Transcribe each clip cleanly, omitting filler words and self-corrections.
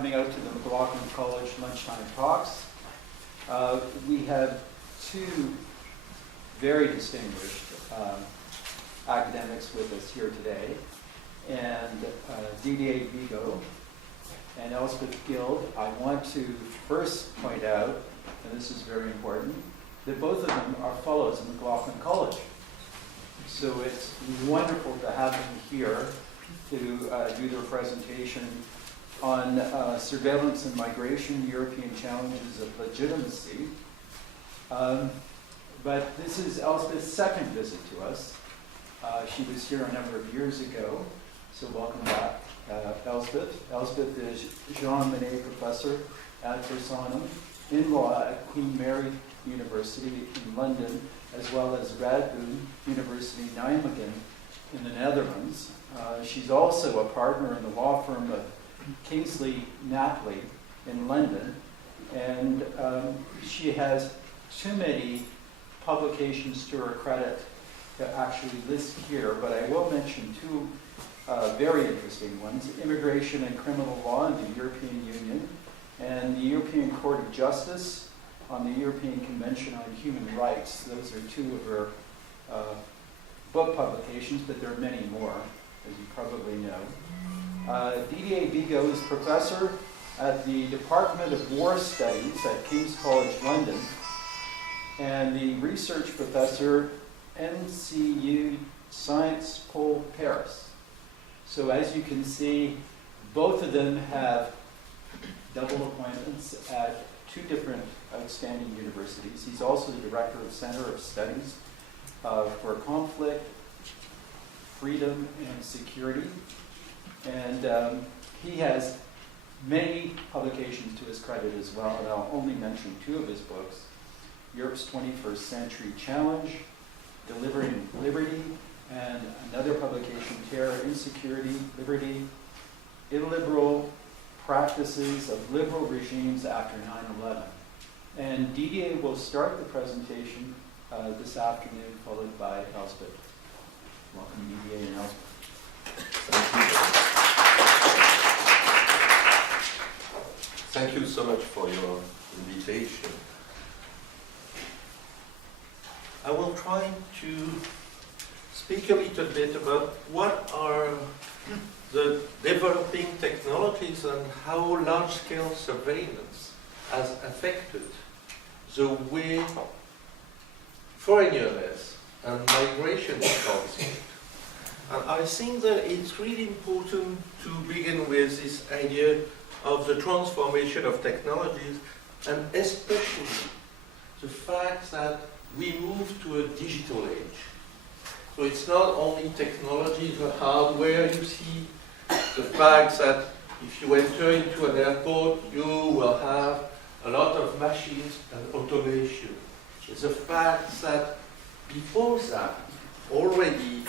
coming out to the McLaughlin College lunchtime talks. We have two very distinguished academics with us here today, and Didier Bigo and Elspeth Guild. I want to first point out, and this is very important, that both of them are fellows at McLaughlin College. So it's wonderful to have them here to do their presentation on surveillance and migration, European challenges of legitimacy. But this is Elspeth's second visit to us. She was here a number of years ago, so welcome back, Elspeth. Elspeth is Jean Monnet Professor at Versailles in law at Queen Mary University in London, as well as Radboud University Nijmegen in the Netherlands. She's also a partner in the law firm of Kingsley Napley in London, and she has too many publications to her credit to actually list here, but I will mention two very interesting ones: Immigration and Criminal Law in the European Union, and the European Court of Justice on the European Convention on Human Rights. Those are two of her book publications, but there are many more, as you probably know. Didier Bigo is professor at the Department of War Studies at King's College London, and the research professor NCU Sciences Po Paris. So as you can see, both of them have double appointments at two different outstanding universities. He's also the director of Center of Studies for Conflict, Freedom, and Security. And he has many publications to his credit as well, and I'll only mention two of his books: Europe's 21st Century Challenge, Delivering Liberty, and another publication, Terror, Insecurity, Liberty, Illiberal Practices of Liberal Regimes After 9/11. And Didier will start the presentation this afternoon, followed by Elspeth. Welcome, Didier and Elspeth. Thank you so much for your invitation. I will try to speak a little bit about what are the developing technologies and how large-scale surveillance has affected the way foreigners and migration is conceived. And I think that it's really important to begin with this idea of the transformation of technologies, and especially the fact that we move to a digital age. So it's not only technology, the hardware you see, the fact that if you enter into an airport, you will have a lot of machines and automation. It's the fact that before that, already,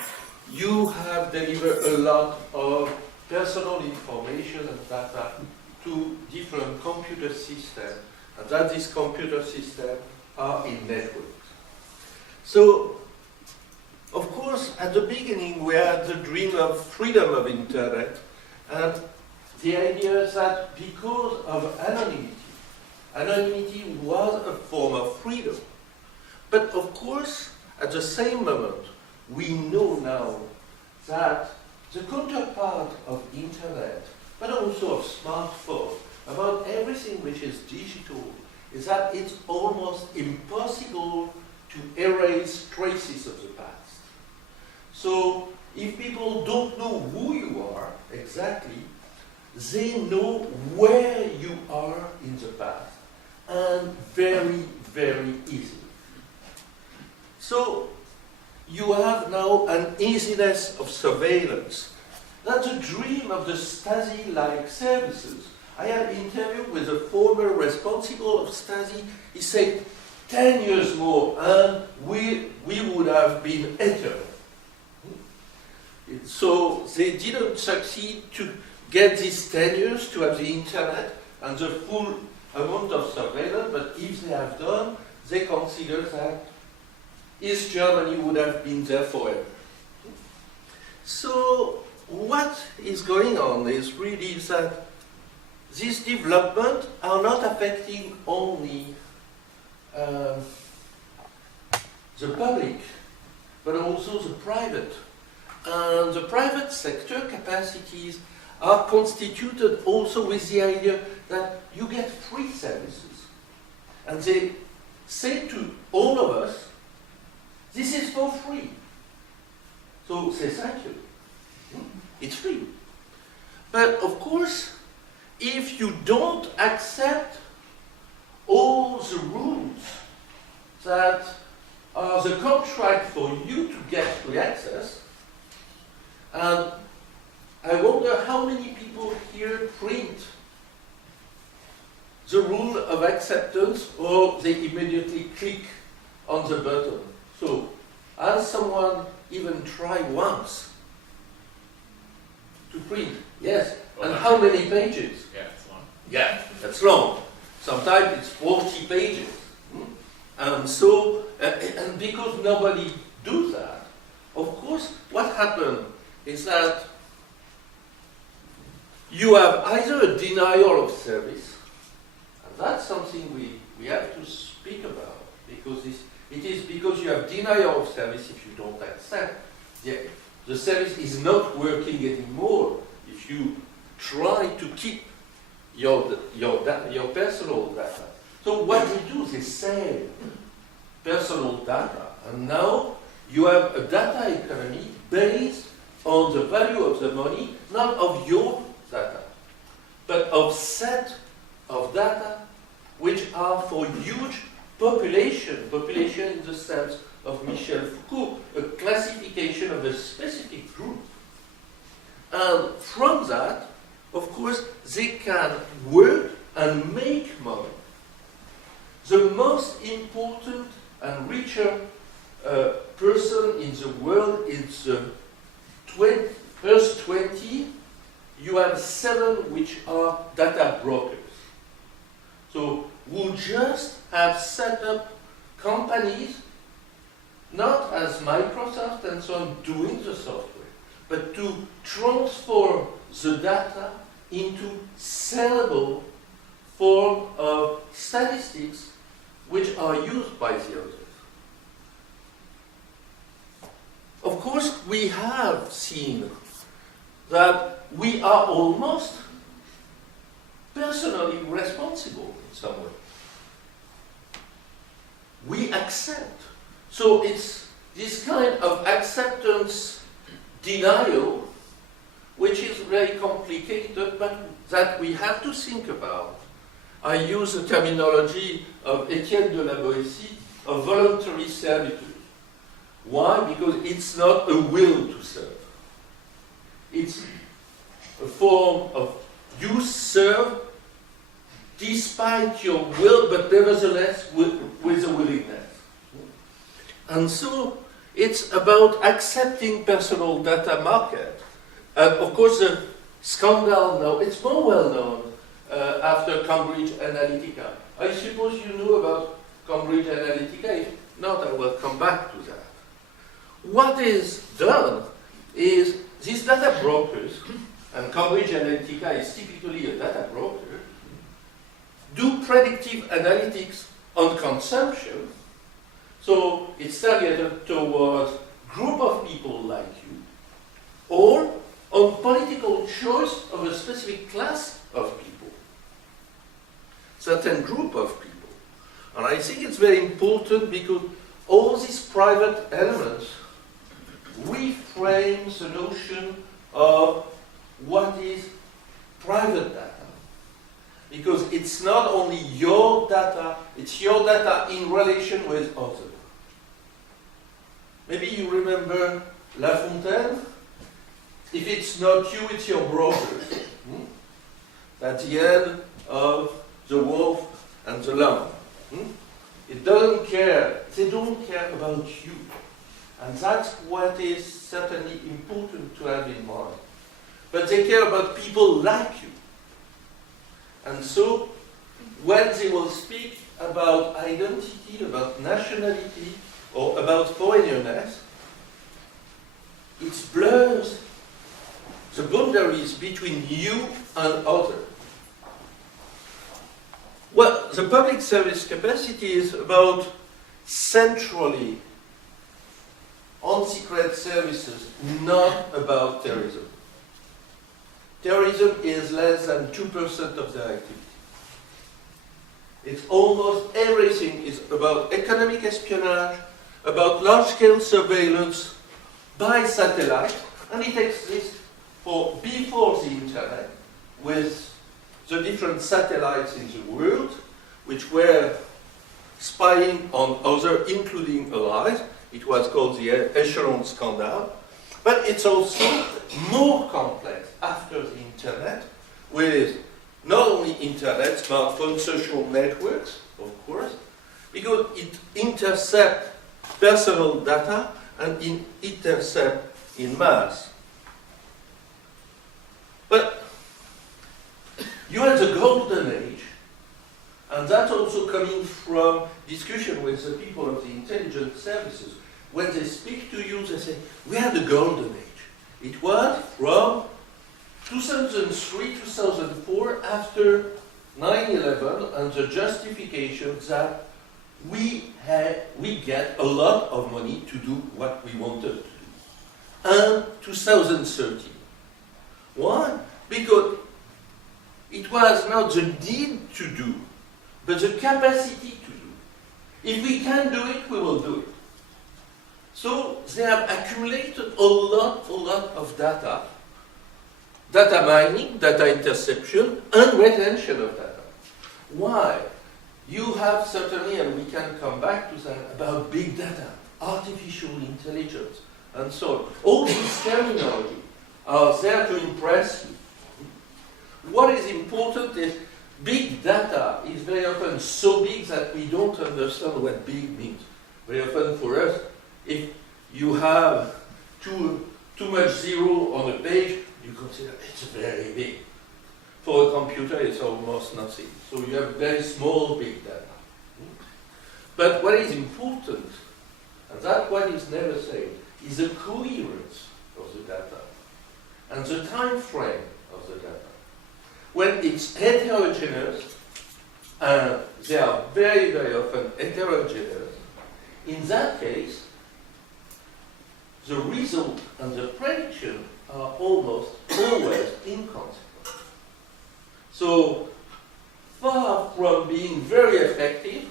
you have delivered a lot of personal information and data to different computer systems, and that these computer systems are in networks. So, of course, at the beginning, we had the dream of freedom of internet, and the idea is that because of anonymity, anonymity was a form of freedom. But of course, at the same moment, we know now that the counterpart of internet, but also of smartphone, about everything which is digital, is that it's almost impossible to erase traces of the past. So if people don't know who you are exactly, they know where you are in the past, and very, very easily. So you have now an easiness of surveillance. That's a dream of the Stasi-like services. I had an interview with a former responsible of Stasi. He said, 10 years more, and we would have been eternal. So they didn't succeed to get these 10 years to have the internet and the full amount of surveillance, but if they have done, they consider that East Germany would have been there forever. So what is going on is really that these developments are not affecting only the public, but also the private. And the private sector capacities are constituted also with the idea that you get free services. And they say to all of us, this is for free. So say thank you. It's free. But of course, if you don't accept all the rules that are the contract for you to get free access, and I wonder how many people here print the rule of acceptance or they immediately click on the button. So, has someone even tried once to print? Yes. And how many pages? Yeah, it's long. Yeah, that's long. Sometimes it's 40 pages. And so, and because nobody does that, of course, what happened is that you have either a denial of service, and that's something we have to speak about, because it is because you have denial of service if you don't accept. The service is not working anymore if you try to keep your personal data. So what they do, they sell personal data, and now you have a data economy based on the value of the money, not of your data, but of set of data which are for huge population in the sense of Michel Foucault, a classification of a specific group. And from that, of course, they can work and make money. The most important and richer person in the world is the first 20. You have 7 which are data brokers. So who just have set up companies, not as Microsoft and so on doing the software, but to transform the data into sellable form of statistics which are used by the others. Of course, we have seen that we are almost personally responsible in some way. We accept. So it's this kind of acceptance denial which is very complicated, but that we have to think about. I use the terminology of Etienne de la Boétie of voluntary servitude. Why? Because it's not a will to serve. It's a form of you serve despite your will, but nevertheless with a willingness. And so it's about accepting personal data market. And of course the scandal now, it's more well known after Cambridge Analytica. I suppose you knew about Cambridge Analytica. If not, I will come back to that. What is done is these data brokers, and Cambridge Analytica is typically a data broker, do predictive analytics on consumption. So it's targeted towards a group of people like you, or on political choice of a specific class of people, certain group of people. And I think it's very important because all these private elements reframe the notion of what is private data. Because it's not only your data, it's your data in relation with others. Maybe you remember La Fontaine. If it's not you, it's your brokers. At the end of The Wolf and the Lamb. It doesn't care, they don't care about you. And that's what is certainly important to have in mind. But they care about people like you. And so, when they will speak about identity, about nationality, or about foreignness, it blurs the boundaries between you and others. the public service capacity is about centrally on secret services, not about terrorism. Terrorism is less than 2% of their activity. It's almost everything is about economic espionage, about large-scale surveillance by satellite, and it exists before the internet with the different satellites in the world, which were spying on others, including allies. It was called the Echelon Scandal. But it's also more complex after the internet, with not only internet, smartphones, social networks, of course, because it intercepts personal data and it intercepts in mass. But you had the golden age, and that's also coming from discussion with the people of the intelligence services. When they speak to you, they say, we had the golden age. It was from 2003, 2004, after 9/11, and the justification that we get a lot of money to do what we wanted to do. And 2013. Why? Because it was not the need to do, but the capacity to do. If we can do it, we will do it. So they have accumulated a lot of data mining, data interception, and retention of data. Why? You have certainly, and we can come back to that, about big data, artificial intelligence, and so on. All these terminology are there to impress you. What is important is big data is very often so big that we don't understand what big means. Very often for us, if you have too much zero on a page, you consider it's very big. For a computer, it's almost nothing. So you have very small big data. But what is important, and that one is never said, is the coherence of the data and the time frame of the data. When it's heterogeneous, and they are very, very often heterogeneous, in that case, the result and the prediction are almost always inconsequent. So, far from being very effective,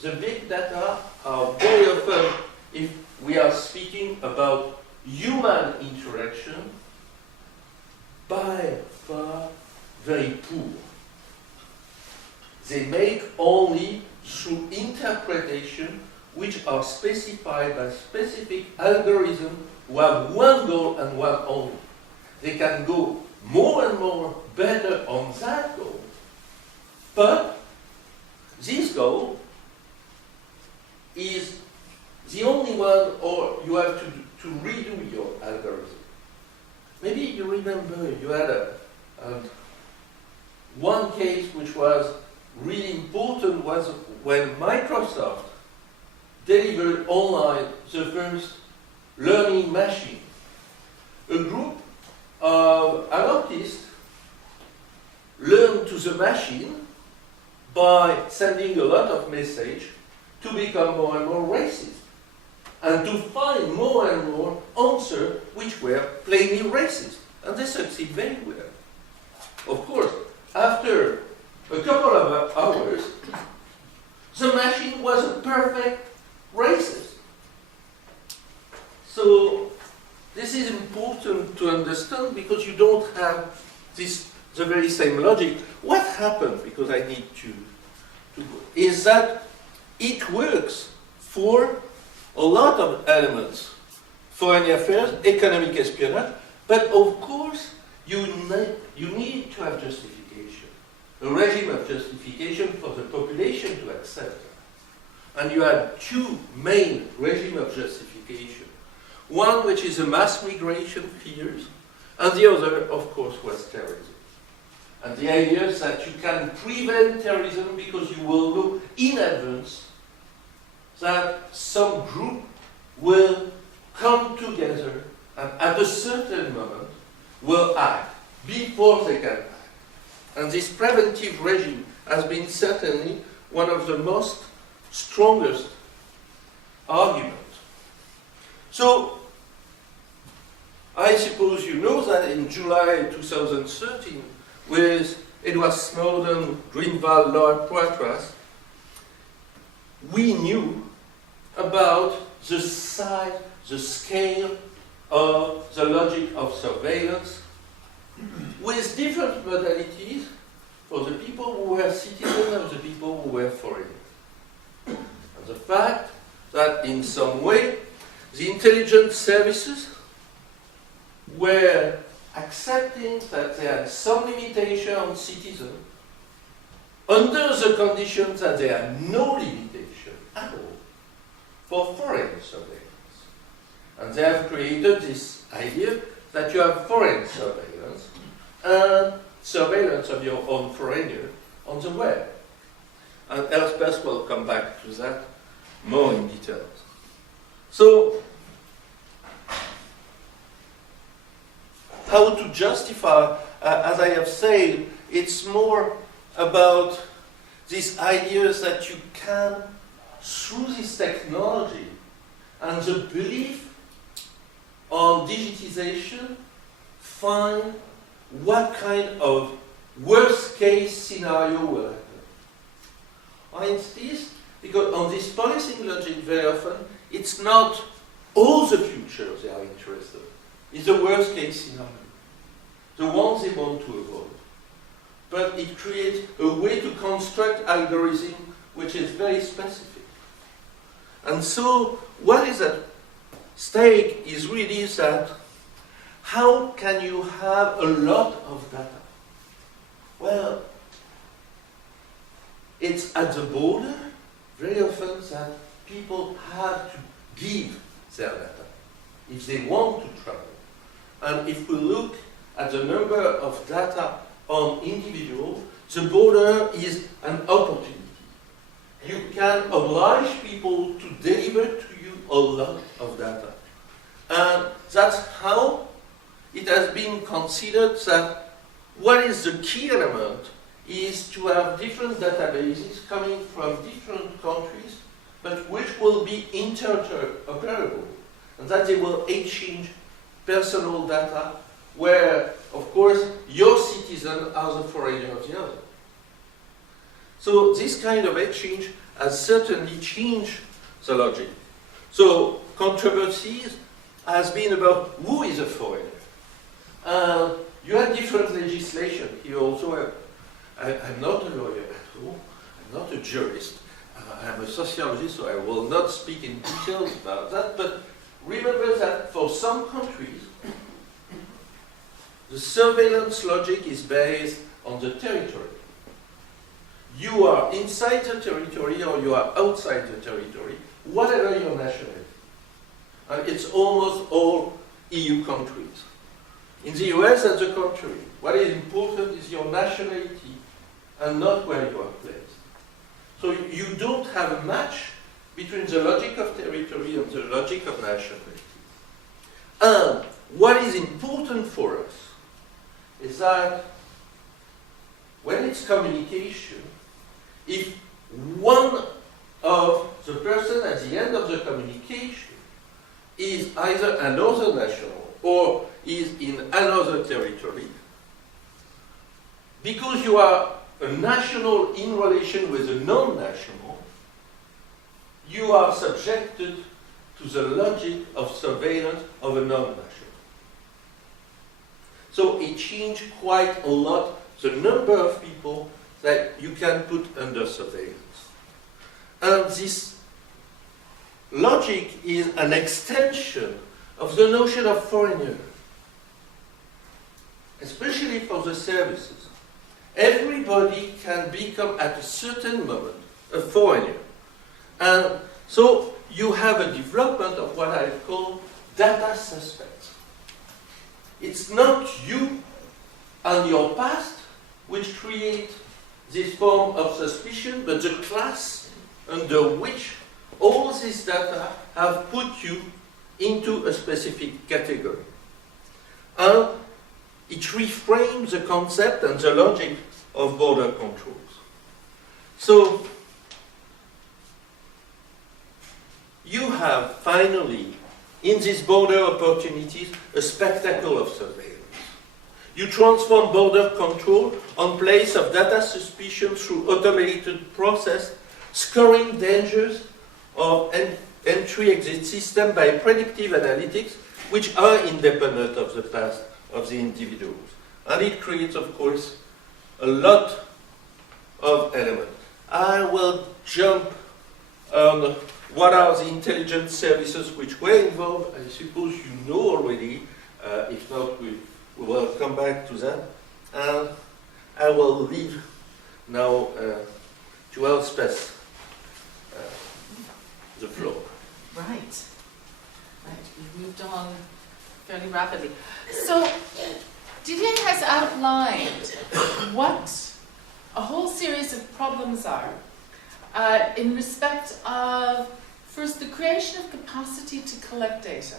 the big data are very often, if we are speaking about human interaction, by far very poor. They make only through interpretation which are specified by specific algorithms who have one goal and one only. They can go more and more better on that goal, but this goal is the only one, or you have to redo your algorithm. Maybe you remember you had one case which was really important was when Microsoft delivered online the first learning machine. A group of anarchists learned to the machine by sending a lot of messages to become more and more racist and to find more and more answers which were plainly racist. And they succeed very well. Of course, after a couple of hours, the machine was a perfect racist. So this is important to understand because you don't have the very same logic. What happened, because I need to go, is that it works for a lot of elements. Foreign affairs, economic espionage, but of course you need to have justification. A regime of justification for the population to accept it. And you had two main regimes of justification. One which is a mass migration fears, and the other, of course, was terrorism. And the idea is that you can prevent terrorism because you will know in advance that some group will come together and at a certain moment will act before they can act. And this preventive regime has been certainly one of the most strongest arguments. So, I suppose you know that in July 2013, with Edward Snowden, Greenwald, Lloyd Poitras, we knew about the size, the scale of the logic of surveillance with different modalities for the people who were citizens and the people who were foreigners. And the fact that in some way the intelligence services were accepting that there had some limitation on citizens under the condition that there are no limitation at all for foreign surveillance. And they have created this idea that you have foreign surveillance and surveillance of your own foreigner on the web. And Elspeth will come back to that more in detail. So, how to justify, as I have said, it's more about these ideas that you can, through this technology and the belief on digitization, find what kind of worst case scenario will happen. Why is this? Because on this policing logic very often, it's not all the futures they are interested in. It's the worst case scenario. The ones they want to avoid. But it creates a way to construct algorithm which is very specific. And so what is at stake is really that how can you have a lot of data? Well, it's at the border very often that people have to give their data if they want to travel. And if we look at the number of data on individuals, the border is an opportunity. You can oblige people to deliver to you a lot of data. And that's how it has been considered that what is the key element is to have different databases coming from different countries, but which will be interoperable, and that they will exchange personal data where, of course, your citizens are the foreigner of the other. So this kind of exchange has certainly changed the logic. So controversies has been about who is a foreigner. You have different legislation here also. I'm not a lawyer at all. I'm not a jurist. I'm a sociologist, so I will not speak in details about that. But remember that for some countries, the surveillance logic is based on the territory. You are inside the territory or you are outside the territory, whatever your nationality. And it's almost all EU countries. In the US, that's the contrary. What is important is your nationality and not where you are placed. So you don't have a match between the logic of territory and the logic of nationality. And what is important for us is that when it's communication, if one of the person at the end of the communication is either another national or is in another territory, because you are a national in relation with a non-national, you are subjected to the logic of surveillance of a non-national. So it changed quite a lot the number of people that you can put under surveillance. And this logic is an extension of the notion of foreigner, especially for the services. Everybody can become at a certain moment a foreigner. And so you have a development of what I call data suspects. It's not you and your past which create this form of suspicion, but the class under which all this data have put you into a specific category. And it reframes the concept and the logic of border controls. So, have finally, in these border opportunities, a spectacle of surveillance. You transform border control on place of data suspicion through automated process, scoring dangers of entry-exit system by predictive analytics, which are independent of the past of the individuals. And it creates, of course, a lot of elements. I will jump on what are the intelligence services which were involved. I suppose you know already. If not, we will come back to that. And I will leave now to Elspeth the floor. Right. We've moved on fairly rapidly. So, Didier has outlined what a whole series of problems are in respect of, first, the creation of capacity to collect data,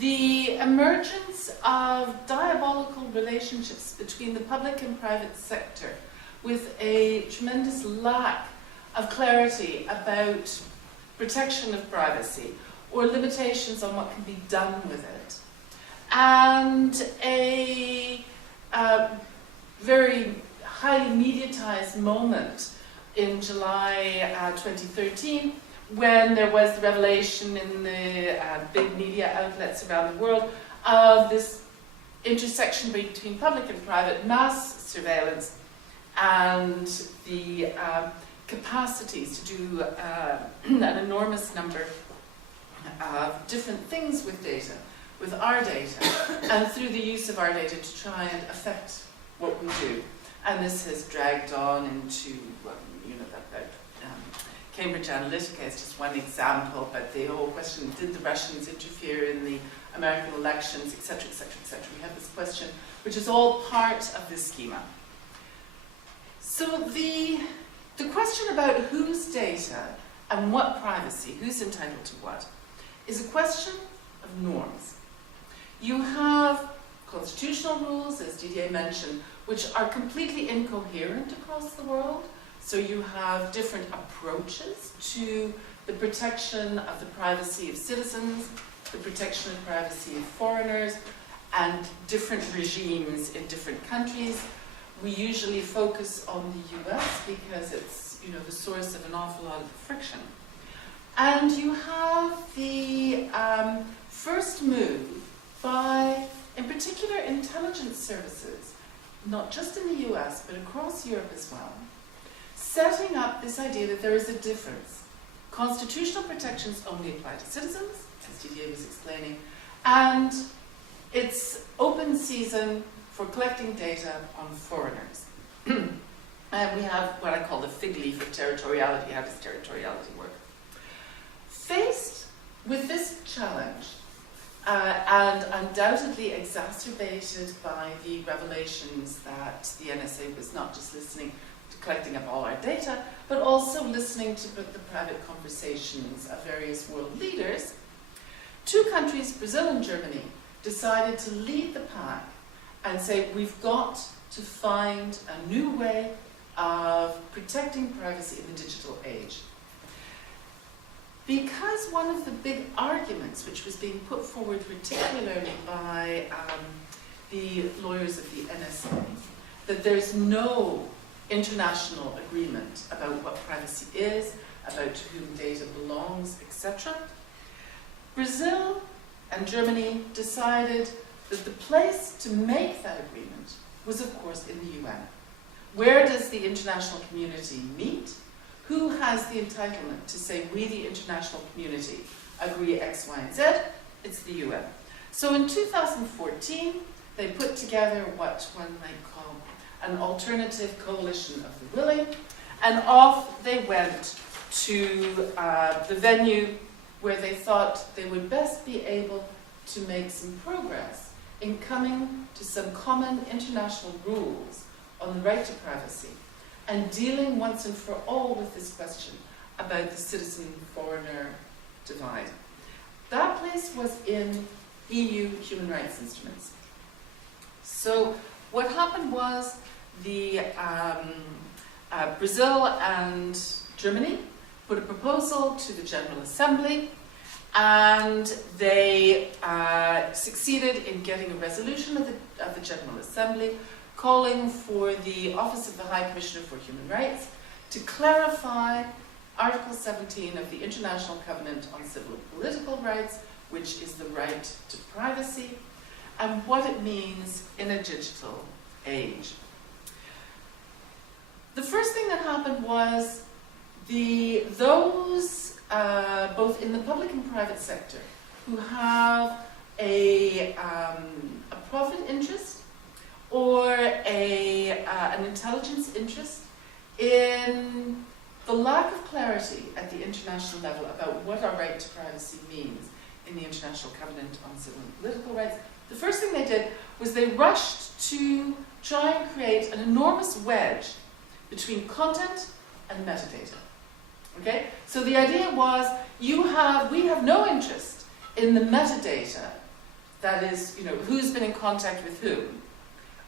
the emergence of diabolical relationships between the public and private sector with a tremendous lack of clarity about protection of privacy or limitations on what can be done with it, and a very highly mediatized moment in July 2013 when there was the revelation in the big media outlets around the world of this intersection between public and private mass surveillance and the capacities to do an enormous number of different things with data, with our data, and through the use of our data to try and affect what we do. And this has dragged on into, Cambridge Analytica is just one example, but the whole question, did the Russians interfere in the American elections, etc., etc., etc. We have this question, which is all part of this schema. So the question about whose data and what privacy, who's entitled to what, is a question of norms. You have constitutional rules, as Didier mentioned, which are completely incoherent across the world. So you have different approaches to the protection of the privacy of citizens, the protection of privacy of foreigners, and different regimes in different countries. We usually focus on the US because it's, the source of an awful lot of friction. And you have the first move by, in particular, intelligence services, not just in the US, but across Europe as well, setting up this idea that there is a difference. Constitutional protections only apply to citizens, as Didier was explaining, and it's open season for collecting data on foreigners. And we have what I call the fig leaf of territoriality. How does territoriality work? Faced with this challenge, and undoubtedly exacerbated by the revelations that the NSA was not just listening to collecting up all our data, but also listening to the private conversations of various world leaders, two countries, Brazil and Germany, decided to lead the pack and say, we've got to find a new way of protecting privacy in the digital age. Because one of the big arguments which was being put forward particularly by the lawyers of the NSA, that there's no international agreement about what privacy is, about to whom data belongs, etc. Brazil and Germany decided that the place to make that agreement was, of course, in the UN. Where does the international community meet? Who has the entitlement to say, we, the international community, agree X, Y, and Z? It's the UN. So in 2014, they put together what one might call an alternative coalition of the willing, and off they went to the venue where they thought they would best be able to make some progress in coming to some common international rules on the right to privacy, and dealing once and for all with this question about the citizen-foreigner divide. That place was in EU human rights instruments. So what happened was the Brazil and Germany put a proposal to the General Assembly, and they succeeded in getting a resolution of the General Assembly calling for the Office of the High Commissioner for Human Rights to clarify Article 17 of the International Covenant on Civil and Political Rights, which is the right to privacy, and what it means in a digital age. The first thing that happened was those, both in the public and private sector, who have an profit interest or an intelligence interest in the lack of clarity at the international level about what our right to privacy means in the International Covenant on Civil and Political Rights, the first thing they did was they rushed to try and create an enormous wedge between content and metadata. Okay? So the idea was, we have no interest in the metadata, that is, who's been in contact with whom.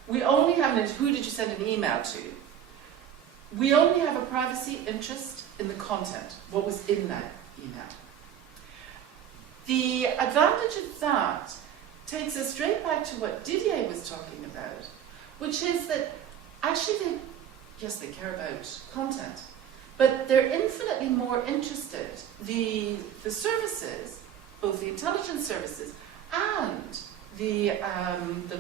We only have an interest, who did you send an email to? We only have a privacy interest in the content, what was in that email. The advantage of that takes us straight back to what Didier was talking about, which is that actually they care about content, but they're infinitely more interested, the services, both the intelligence services and the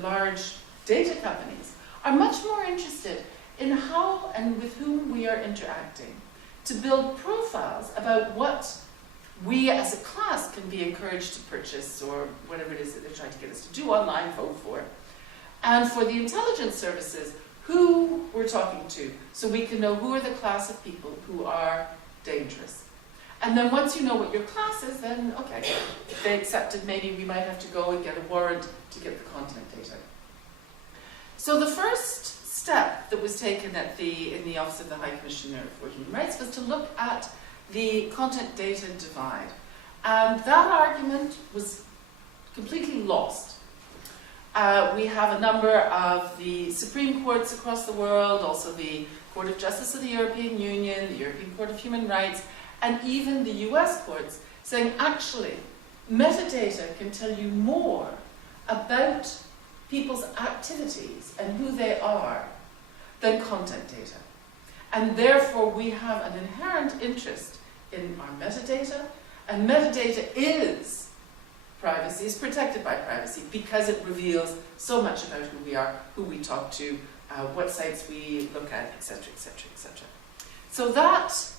large data companies, are much more interested in how and with whom we are interacting, to build profiles about what we as a class can be encouraged to purchase, or whatever it is that they're trying to get us to do online, vote for. And for the intelligence services, who we're talking to, so we can know who are the class of people who are dangerous. And then once you know what your class is, then okay, if they accepted, maybe we might have to go and get a warrant to get the content data. So the first step that was taken in the Office of the High Commissioner for Human Rights was to look at the content data divide. And that argument was completely lost. We have a number of the Supreme Courts across the world, also the Court of Justice of the European Union, the European Court of Human Rights, and even the US courts saying, actually, metadata can tell you more about people's activities and who they are than content data. And therefore, we have an inherent interest in our metadata, and metadata is protected by privacy because it reveals so much about who we are, who we talk to, what sites we look at, etc., etc., etc. So that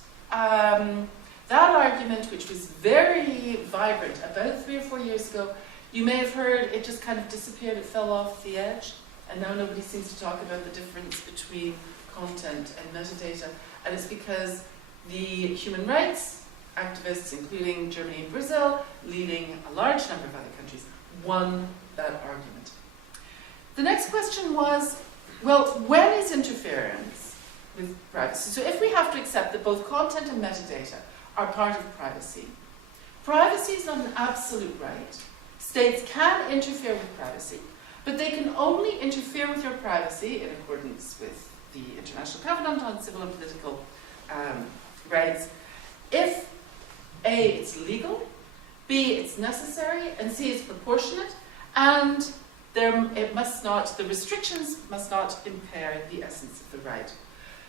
argument, which was very vibrant about 3 or 4 years ago, you may have heard it just kind of disappeared, it fell off the edge, and now nobody seems to talk about the difference between content and metadata, and it's because the human rights activists, including Germany and Brazil, leading a large number of other countries, won that argument. The next question was, well, when is interference with privacy? So if we have to accept that both content and metadata are part of privacy, privacy is not an absolute right. States can interfere with privacy, but they can only interfere with your privacy in accordance with the International Covenant on Civil and Political Rights if A, it's legal, B, it's necessary, and C, it's proportionate, and the restrictions must not impair the essence of the right.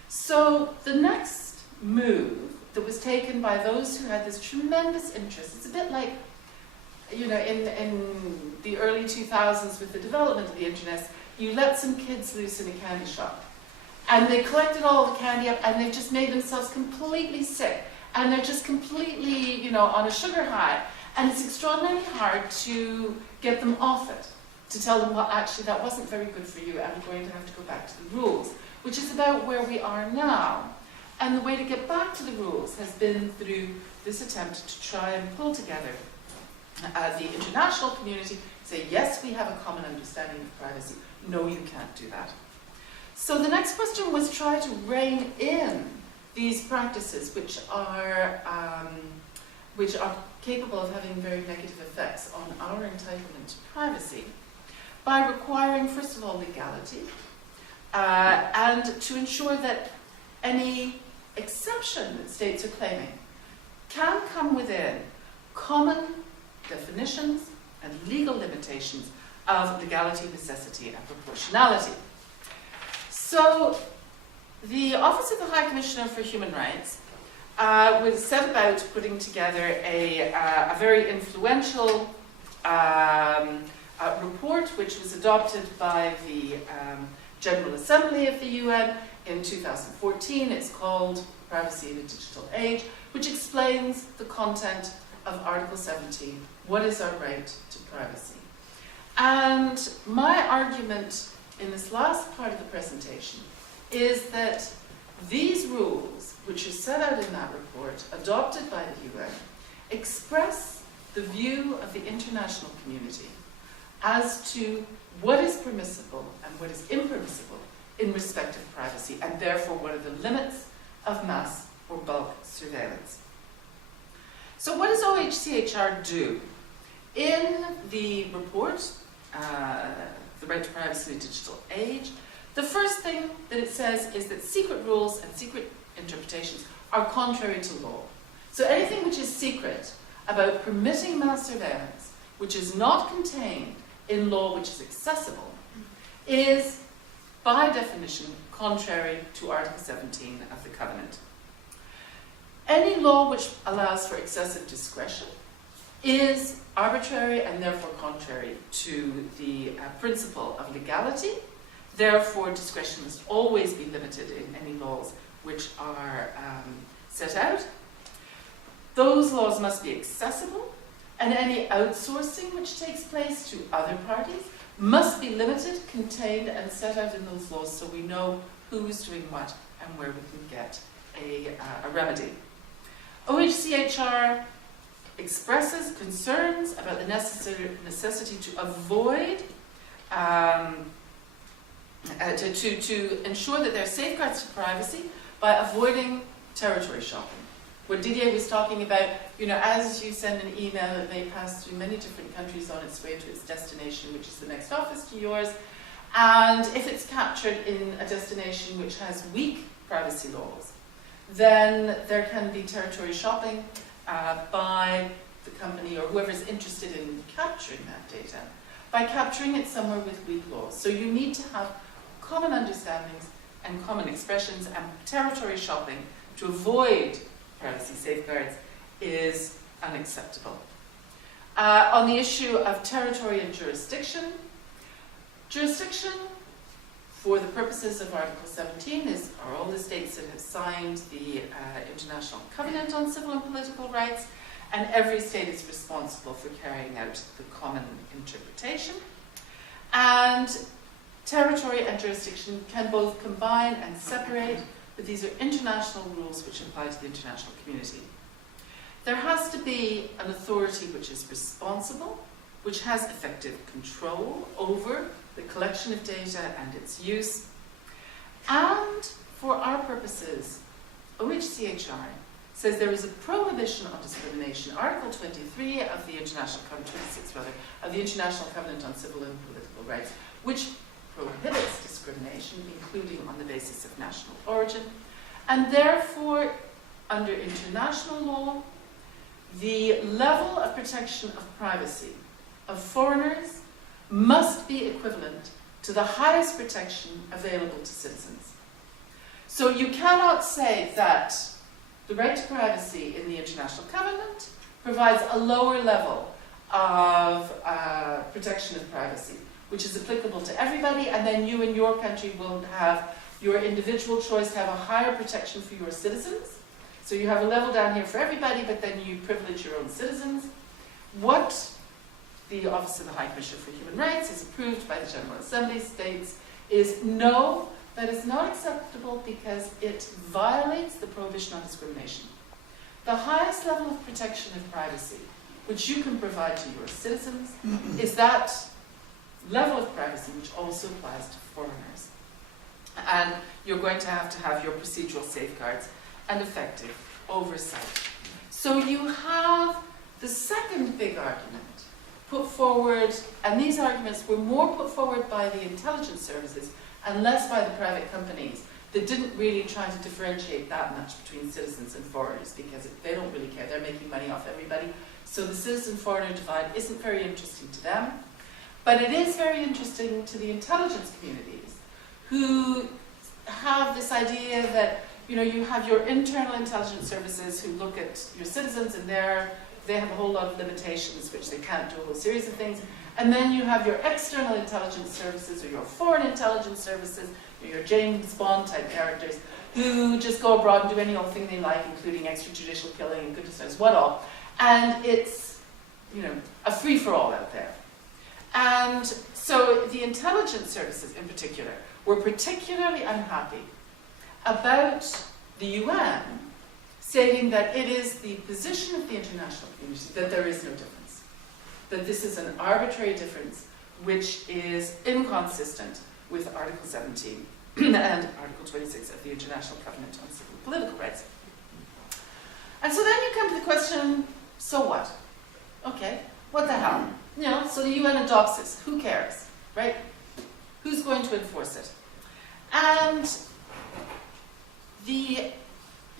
So the next move that was taken by those who had this tremendous interest, it's a bit like, in the early 2000s with the development of the internet, you let some kids loose in a candy shop, and they collected all the candy up, and they've just made themselves completely sick, and they're just completely, on a sugar high, and it's extraordinarily hard to get them off it, to tell them, well, actually, that wasn't very good for you, and we're going to have to go back to the rules, which is about where we are now. And the way to get back to the rules has been through this attempt to try and pull together the international community, say, yes, we have a common understanding of privacy. No, you can't do that. So the next question was try to rein in these practices which are capable of having very negative effects on our entitlement to privacy by requiring, first of all, legality, and to ensure that any exception that states are claiming can come within common definitions and legal limitations of legality, necessity, and proportionality. So, the Office of the High Commissioner for Human Rights was set about putting together a very influential report, which was adopted by the General Assembly of the UN in 2014. It's called Privacy in a Digital Age, which explains the content of Article 17. What is our right to privacy? And my argument in this last part of the presentation is that these rules, which are set out in that report, adopted by the UN, express the view of the international community as to what is permissible and what is impermissible in respect of privacy, and therefore what are the limits of mass or bulk surveillance. So what does OHCHR do? In the report, The Right to Privacy in a Digital Age, the first thing that it says is that secret rules and secret interpretations are contrary to law. So anything which is secret about permitting mass surveillance, which is not contained in law which is accessible, is by definition contrary to Article 17 of the Covenant. Any law which allows for excessive discretion is arbitrary and therefore contrary to the principle of legality. Therefore, discretion must always be limited in any laws which are set out. Those laws must be accessible, and any outsourcing which takes place to other parties must be limited, contained, and set out in those laws so we know who is doing what and where we can get a remedy. OHCHR expresses concerns about the necessity to avoid, to ensure that there are safeguards to privacy by avoiding territory shopping. What Didier was talking about, as you send an email, it may pass through many different countries on its way to its destination, which is the next office to yours. And if it's captured in a destination which has weak privacy laws, then there can be territory shopping by the company or whoever is interested in capturing that data, by capturing it somewhere with weak laws. So you need to have common understandings and common expressions, and territory shopping to avoid privacy safeguards is unacceptable. On the issue of territory and jurisdiction, for the purposes of Article 17 are all the states that have signed the International Covenant on Civil and Political Rights, and every state is responsible for carrying out the common interpretation. And territory and jurisdiction can both combine and separate, but these are international rules which apply to the international community. There has to be an authority which is responsible, which has effective control over the collection of data and its use. And for our purposes, OHCHR says there is a prohibition on discrimination. Article 23 of the International Covenant, 26 rather, of the International Covenant on Civil and Political Rights, which prohibits discrimination, including on the basis of national origin. And therefore, under international law, the level of protection of privacy of foreigners must be equivalent to the highest protection available to citizens. So you cannot say that the right to privacy in the International Covenant provides a lower level of protection of privacy, which is applicable to everybody, and then you in your country will have your individual choice to have a higher protection for your citizens. So you have a level down here for everybody, but then you privilege your own citizens. What the Office of the High Commissioner for Human Rights is approved by the General Assembly states is no, that is not acceptable because it violates the prohibition on discrimination. The highest level of protection of privacy which you can provide to your citizens is that level of privacy which also applies to foreigners. And you're going to have your procedural safeguards and effective oversight. So you have the second big argument put forward, and these arguments were more put forward by the intelligence services and less by the private companies, that didn't really try to differentiate that much between citizens and foreigners, because they don't really care. They're making money off everybody. So the citizen-foreigner divide isn't very interesting to them. But it is very interesting to the intelligence communities, who have this idea that, you know, you have your internal intelligence services who look at your citizens, and they have a whole lot of limitations, which they can't do a whole series of things. And then you have your external intelligence services, or your foreign intelligence services, or your James Bond type characters, who just go abroad and do any old thing they like, including extrajudicial killing and goodness knows what all. And it's, you know, a free-for-all out there. And so the intelligence services in particular were particularly unhappy about the UN stating that it is the position of the international community that there is no difference, that this is an arbitrary difference which is inconsistent with Article 17 and Article 26 of the International Covenant on Civil and Political Rights. And so then you come to the question, so what? Okay, what the hell? You know, so the UN adopts this. Who cares, right? Who's going to enforce it? And the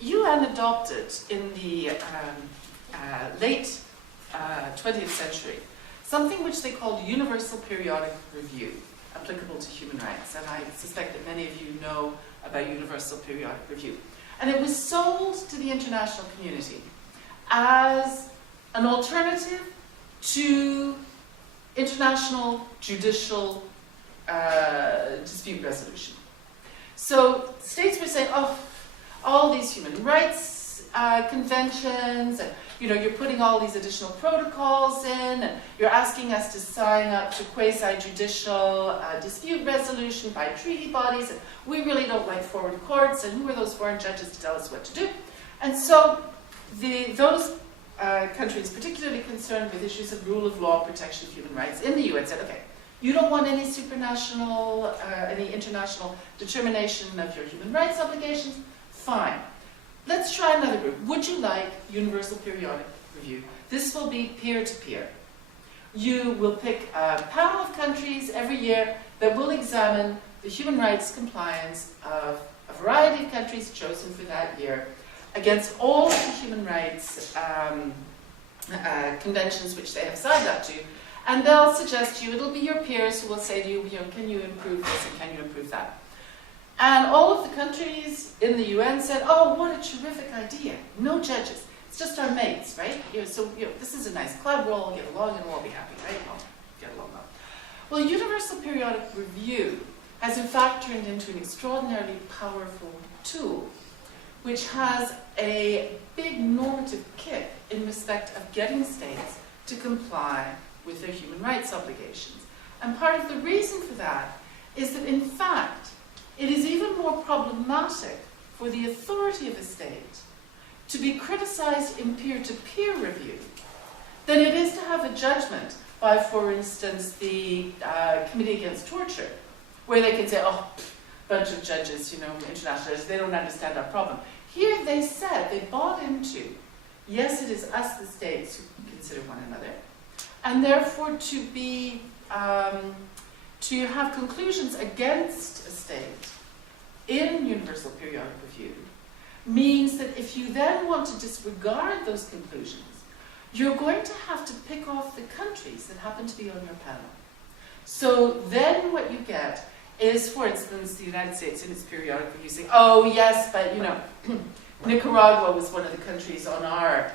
UN adopted in the late 20th century something which they called Universal Periodic Review, applicable to human rights. And I suspect that many of you know about Universal Periodic Review. And it was sold to the international community as an alternative to international judicial dispute resolution. So states were saying, oh, all these human rights conventions, and you know, you're putting all these additional protocols in, and you're asking us to sign up to quasi-judicial dispute resolution by treaty bodies, and we really don't like foreign courts, and who are those foreign judges to tell us what to do? And so those countries particularly concerned with issues of rule of law, protection of human rights in the UN said, okay, you don't want any supranational, any international determination of your human rights obligations? Fine. Let's try another group. Would you like Universal Periodic Review? This will be peer-to-peer. You will pick a panel of countries every year that will examine the human rights compliance of a variety of countries chosen for that year against all of the human rights conventions which they have signed up to. And they'll suggest to you, it'll be your peers who will say to you, you know, can you improve this and can you improve that? And all of the countries in the UN said, oh, what a terrific idea. No judges. It's just our mates, right? You know, so you know, this is a nice club, we'll all get along and we'll all be happy, right? We'll get along well. Well, Universal Periodic Review has in fact turned into an extraordinarily powerful tool which has a big normative kick in respect of getting states to comply with their human rights obligations. And part of the reason for that is that, in fact, it is even more problematic for the authority of a state to be criticized in peer-to-peer review than it is to have a judgment by, for instance, the Committee Against Torture, where they can say, oh, bunch of judges, you know, international judges, they don't understand our problem. Here they said, they bought into, yes, it is us, the states, who consider one another, and therefore to be, to have conclusions against a state in Universal Periodic Review means that if you then want to disregard those conclusions, you're going to have to pick off the countries that happen to be on your panel. So then what you get is, for instance, the United States in its periodic review saying, oh yes, but you know, Nicaragua was one of the countries on our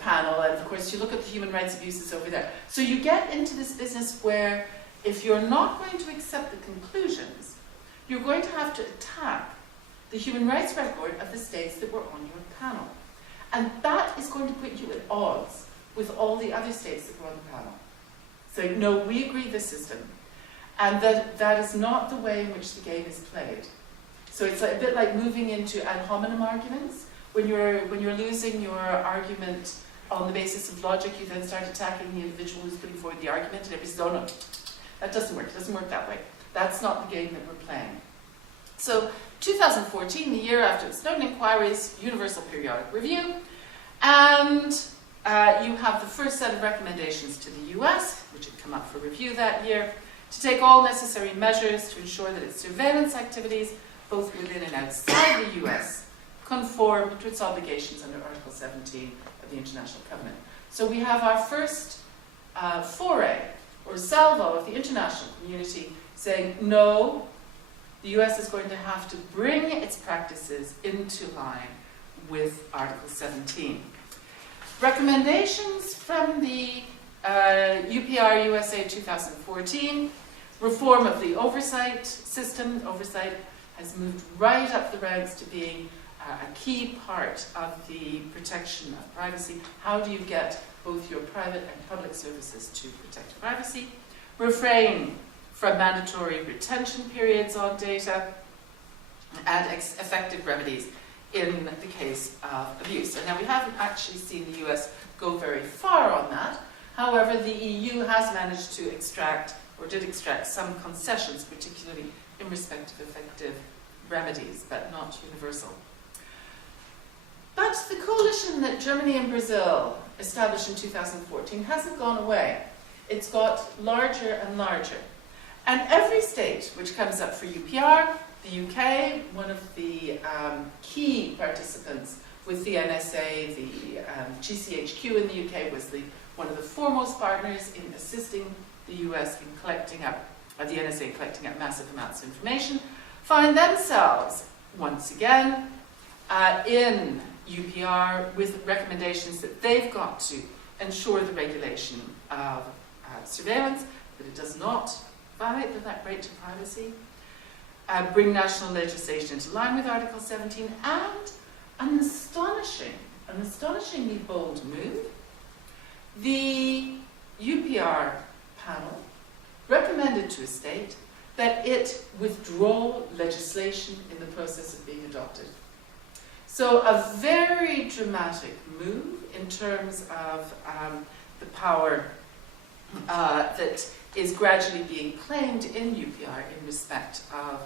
panel, and of course you look at the human rights abuses over there. So you get into this business where if you're not going to accept the conclusions, you're going to have to attack the human rights record of the states that were on your panel. And that is going to put you at odds with all the other states that were on the panel. So no, we agree this system. And that is not the way in which the game is played. So it's a bit like moving into ad hominem arguments. When you're losing your argument on the basis of logic, you then start attacking the individual who's putting forward the argument, and everybody says, oh no, that doesn't work. It doesn't work that way. That's not the game that we're playing. So 2014, the year after the Snowden inquiries, Universal Periodic Review, and you have the first set of recommendations to the US, which had come up for review that year, to take all necessary measures to ensure that its surveillance activities both within and outside the US, conform to its obligations under Article 17 of the International Covenant. So we have our first foray, or salvo, of the international community saying, no, the US is going to have to bring its practices into line with Article 17. Recommendations from the UPR USA 2014, reform of the oversight system. Oversight has moved right up the ranks to being a key part of the protection of privacy. How do you get both your private and public services to protect privacy? Refrain from mandatory retention periods on data, and effective remedies in the case of abuse. And now we haven't actually seen the US go very far on that. However, the EU has managed to extract, or did extract, some concessions, particularly in respect of effective remedies, but not universal. But the coalition that Germany and Brazil established in 2014 hasn't gone away. It's got larger and larger. And every state which comes up for UPR, the UK, one of the key participants with the NSA, the GCHQ in the UK was one of the foremost partners in assisting the US in collecting up, the NSA collecting up massive amounts of information, find themselves, once again, in UPR with recommendations that they've got to ensure the regulation of surveillance, that it does not violate that right to privacy, bring national legislation into line with Article 17, and an astonishingly bold move. The UPR panel recommended to a state that it withdraw legislation in the process of being adopted. So a very dramatic move in terms of the power that is gradually being claimed in UPR in respect of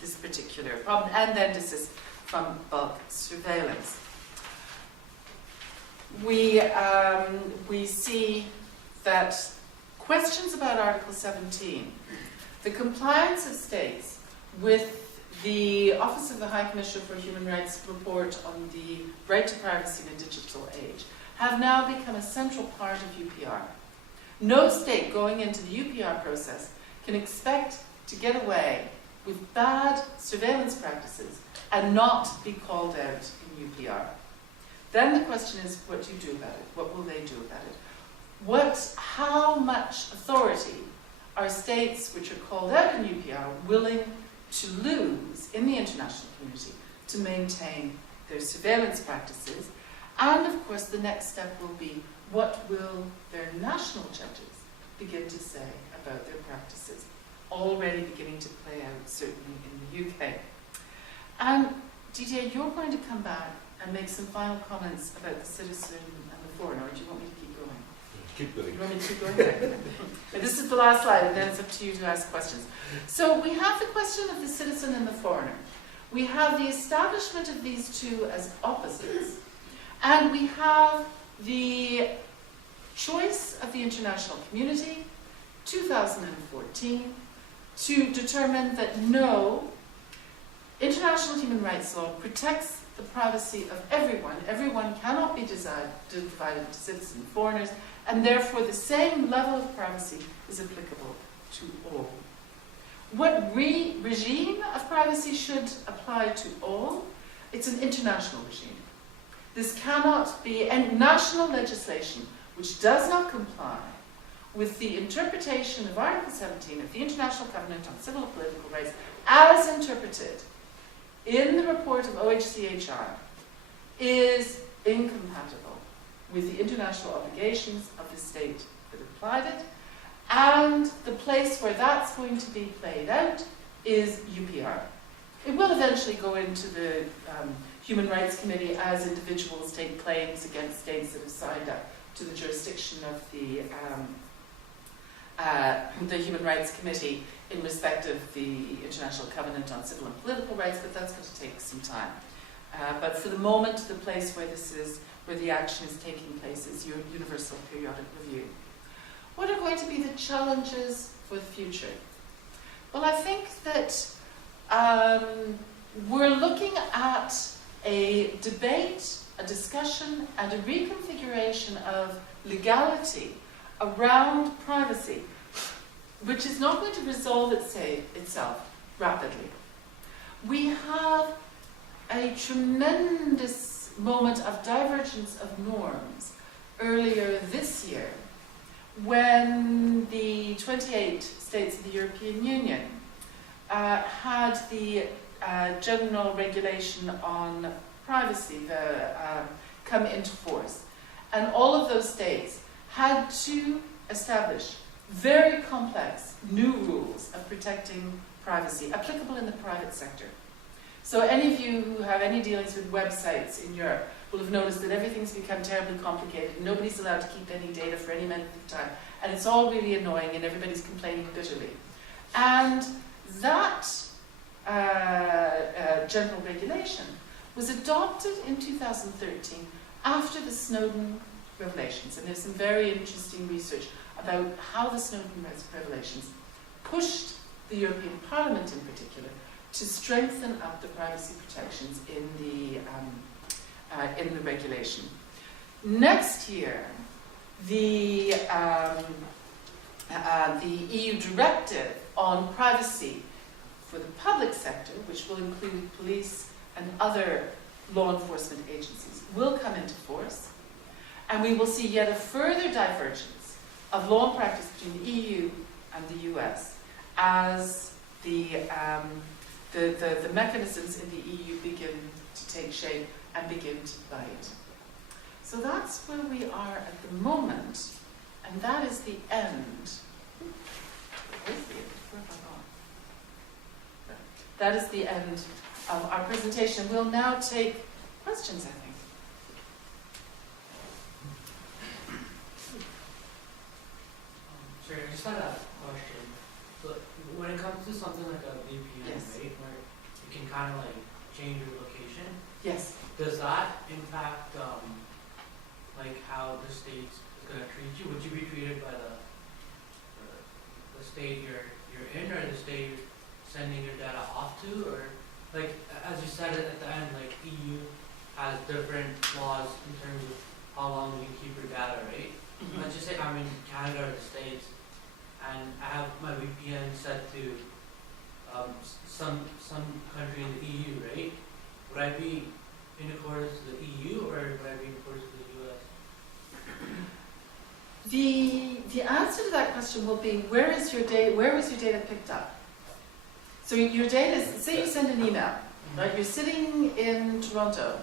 this particular problem, and then desist from bulk surveillance. We see that questions about Article 17, the compliance of states with the Office of the High Commissioner for Human Rights report on the right to privacy in a digital age, have now become a central part of UPR. No state going into the UPR process can expect to get away with bad surveillance practices and not be called out in UPR. Then the question is, what do you do about it? What will they do about it? How much authority are states which are called out in UPR willing to lose in the international community to maintain their surveillance practices? And of course, the next step will be, what will their national judges begin to say about their practices? Already beginning to play out, certainly in the UK. And Didier, you're going to come back and make some final comments about the citizen and the foreigner, or do you want me to keep going? Keep going. You want me to keep going? This is the last slide, and then it's up to you to ask questions. So we have the question of the citizen and the foreigner. We have the establishment of these two as opposites, and we have the choice of the international community, 2014, to determine that no, international human rights law protects the privacy of everyone. Everyone cannot be divided into citizens and foreigners, and therefore the same level of privacy is applicable to all. What regime of privacy should apply to all? It's an international regime. This cannot be any national legislation which does not comply with the interpretation of Article 17 of the International Covenant on Civil and Political Rights as interpreted in the report of OHCHR is incompatible with the international obligations of the state that applied it, and the place where that's going to be played out is UPR. It will eventually go into the Human Rights Committee as individuals take claims against states that have signed up to the jurisdiction of the Human Rights Committee in respect of the International Covenant on Civil and Political Rights, but that's going to take some time. But for the moment, the place where the action is taking place is your Universal Periodic Review. What are going to be the challenges for the future? Well, I think that we're looking at a debate, a discussion, and a reconfiguration of legality around privacy, which is not going to resolve itself rapidly. We have a tremendous moment of divergence of norms earlier this year when the 28 states of the European Union had the general regulation on privacy come into force. And all of those states had to establish very complex new rules of protecting privacy, applicable in the private sector. So any of you who have any dealings with websites in Europe will have noticed that everything's become terribly complicated. Nobody's allowed to keep any data for any length of time. And it's all really annoying and everybody's complaining bitterly. And that general regulation was adopted in 2013 after the Snowden revelations. And there's some very interesting research about how the Snowden revelations pushed the European Parliament in particular to strengthen up the privacy protections in the regulation. Next year, the EU directive on privacy for the public sector, which will include police and other law enforcement agencies, will come into force, and we will see yet a further divergence of law and practice between the EU and the US as the mechanisms in the EU begin to take shape and begin to bite. So that's where we are at the moment, and that is the end. Where have I gone? That is the end of our presentation. We'll now take questions, I think. Sorry, I just had a question. So when it comes to something like a VPN, Yes. right, where you can kind of like change your location, Yes. does that impact like how the state is gonna treat you? Would you be treated by the state you're in, or the state you're sending your data off to, or like as you said at the end, like EU has different laws in terms of how long you can keep your data, right? Mm-hmm. Let's just say I'm in Canada or the States, and I have my VPN set to some country in the EU, right? Would I be in accordance to the EU, or would I be in accordance to the US? The answer to that question will be, where was your data picked up? So your data is, say you send an email, right? You're sitting in Toronto,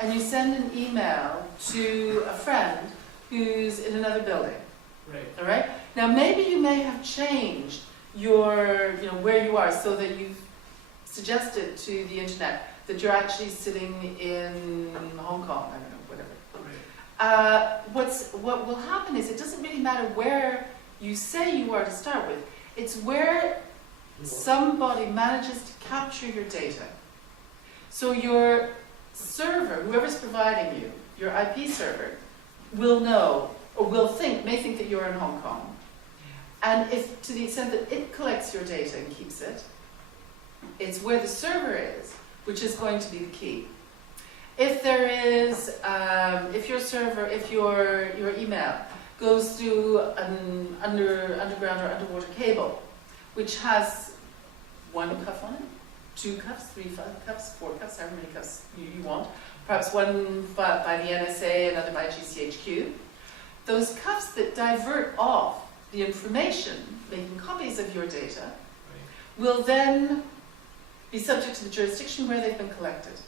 and you send an email to a friend who's in another building. Right. All right. Now maybe you may have changed your, where you are, so that you've suggested to the internet that you're actually sitting in Hong Kong. I don't know, whatever. What will happen is, it doesn't really matter where you say you are to start with. It's where somebody manages to capture your data. So your server, whoever's providing you, your IP server, will know, or may think that you're in Hong Kong. And if, to the extent that it collects your data and keeps it, it's where the server is, which is going to be the key. If there is, if your email goes through an underground or underwater cable, which has one cuff on it, 2 cuffs, 3 cuffs, 4 cuffs, however many cuffs you want, perhaps one by the NSA, another by GCHQ, those cuffs that divert off the information, making copies of your data, will then be subject to the jurisdiction where they've been collected.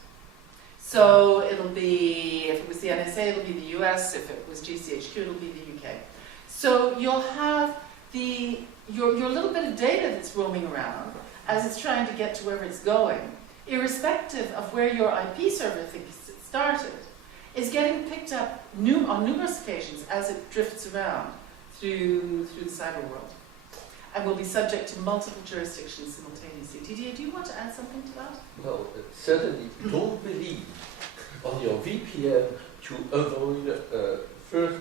So it'll be, if it was the NSA, it'll be the US. If it was GCHQ, it'll be the UK. So you'll have your little bit of data that's roaming around as it's trying to get to wherever it's going, irrespective of where your IP server thinks it started, is getting picked up on numerous occasions as it drifts around through the cyber world, and will be subject to multiple jurisdictions simultaneously. Didier, do you want to add something to that? No, certainly don't believe on your VPN to avoid first.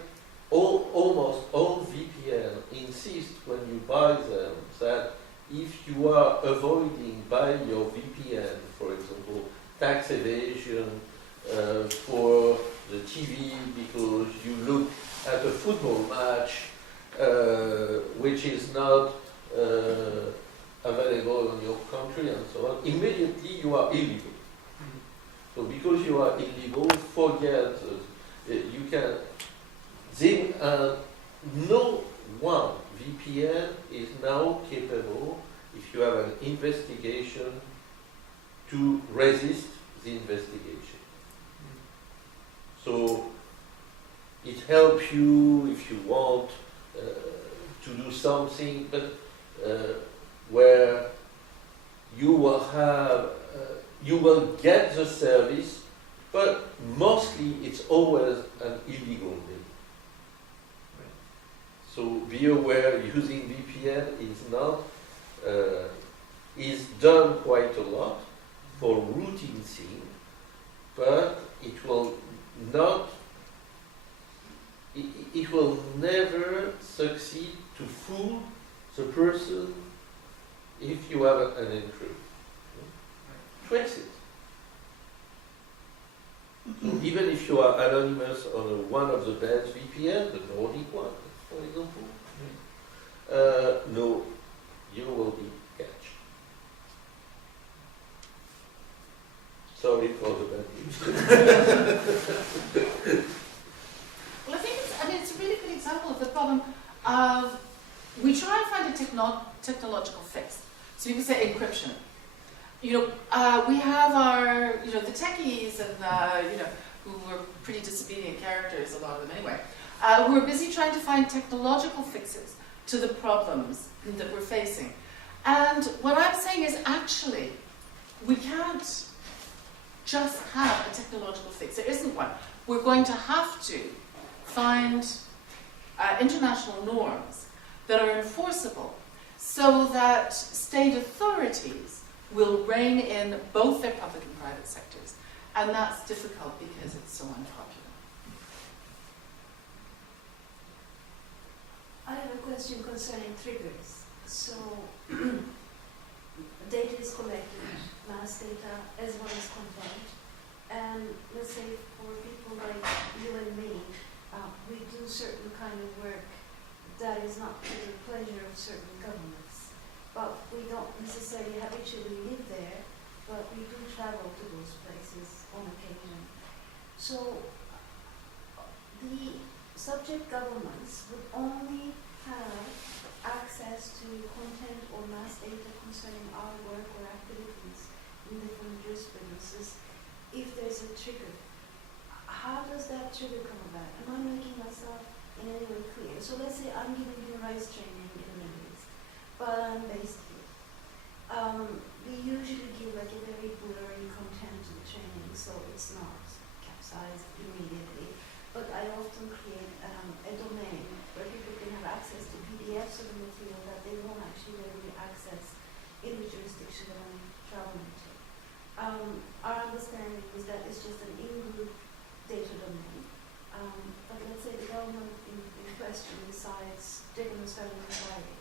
Almost all VPN insist when you buy them that if you are avoiding by your VPN, for example, tax evasion for the TV because you look at a football match which is not available in your country and so on, immediately you are illegal. So because you are illegal, forget you can. No one VPN is now capable, if you have an investigation, to resist the investigation. So it helps you if you want to do something, but where you will have, you will get the service, but mostly it's always an illegal thing. So be aware, using VPN is not, is done quite a lot for routine things, but it will not, it will never succeed to fool the person if you have an encrypt. Trace it. So even if you are anonymous on one of the best VPN, the Nordic one, for example, no, you will be catched. Sorry for the bad news. Well, I think it's a really good example of the problem of, we try and find a technological fix. So you can say encryption. We have our, the techies and, who were pretty disobedient characters, a lot of them anyway, who are busy trying to find technological fixes to the problems that we're facing. And what I'm saying is actually, we can't just have a technological fix. There isn't one. We're going to have to find international norms that are enforceable so that state authorities will rein in both their public and private sectors. And that's difficult because it's so unpopular. I have a question concerning triggers. So, data is collected, mass data as well as content. And let's say for people like you and me, we do certain kind of work that is not to the pleasure of certain governments. But we don't necessarily habitually live there, but we do travel to those places on occasion. So the subject governments would only have access to content or mass data concerning our work or activities in different jurisprudences if there's a trigger. How does that trigger come about? Am I making myself in any way clear? So let's say I'm giving human rights training in the Middle East, but I'm based here. We usually give like a very blurry content to the training, so it's not capsized immediately. But I often create a domain where people can have access to PDFs of the material that they won't actually readily access in the jurisdiction that I'm traveling to. Our understanding is that it's just an in-group data domain. But let's say the government in question decides they're going to start an inquiry.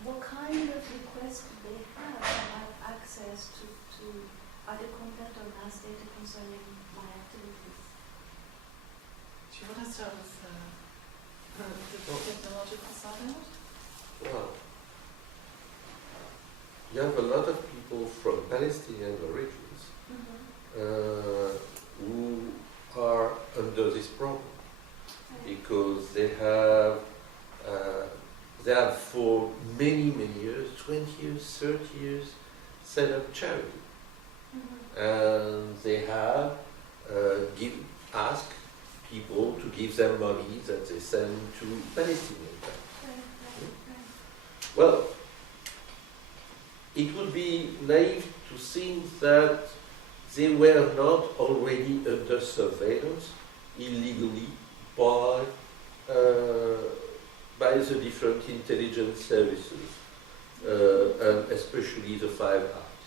What kind of request do they have to have access to either content or mass data concerning my activities? Do you want to start with the technological side of it? Well, you have a lot of people from Palestinian origins who are under this problem because they have for many years, 20 years, 30 years, set up charity. And they have asked people to give them money that they send to Palestinian countries. Well, it would be naive to think that they were not already under surveillance illegally by the different intelligence services, and especially the Five Eyes.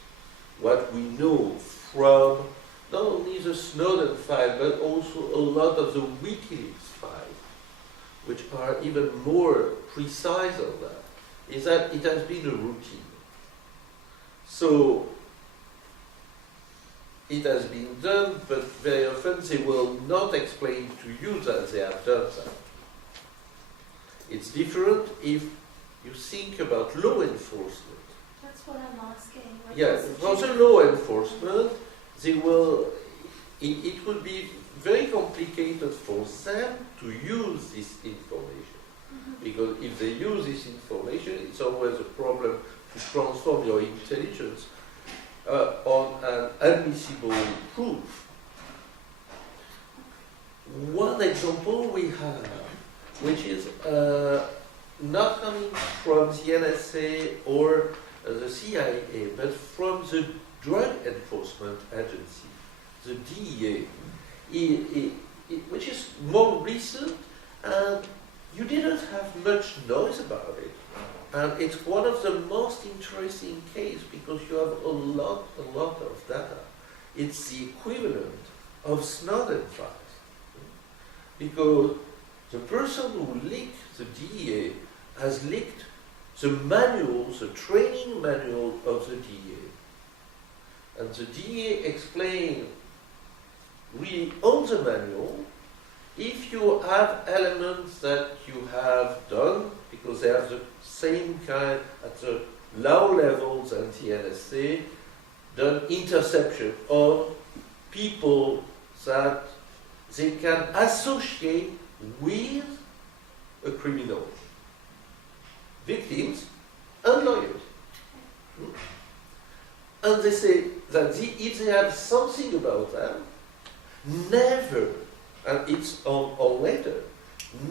What we know from not only the Snowden file, but also a lot of the WikiLeaks files, which are even more precise on that, is that it has been a routine. So it has been done, but very often they will not explain to you that they have done that. It's different if you think about law enforcement. That's what I'm asking. What Yeah, is for the law enforcement, they will, it would be very complicated for them to use this information. Mhm. Because if they use this information, it's always a problem to transform your intelligence on an admissible proof. One example we have, which is not coming from the NSA or the CIA, but from the Drug Enforcement Agency, the DEA, which is more recent, and you didn't have much noise about it. And it's one of the most interesting cases because you have a lot of data. It's the equivalent of Snowden files. Because the person who leaked the DEA has leaked the manual, the training manual of the DEA. And the DEA explained really on the manual, if you have elements that you have done, because they have the same kind at the low levels as the NSA, done interception of people that they can associate with a criminal. Victims and lawyers. And they say that if they have something about them, never, and it's on later,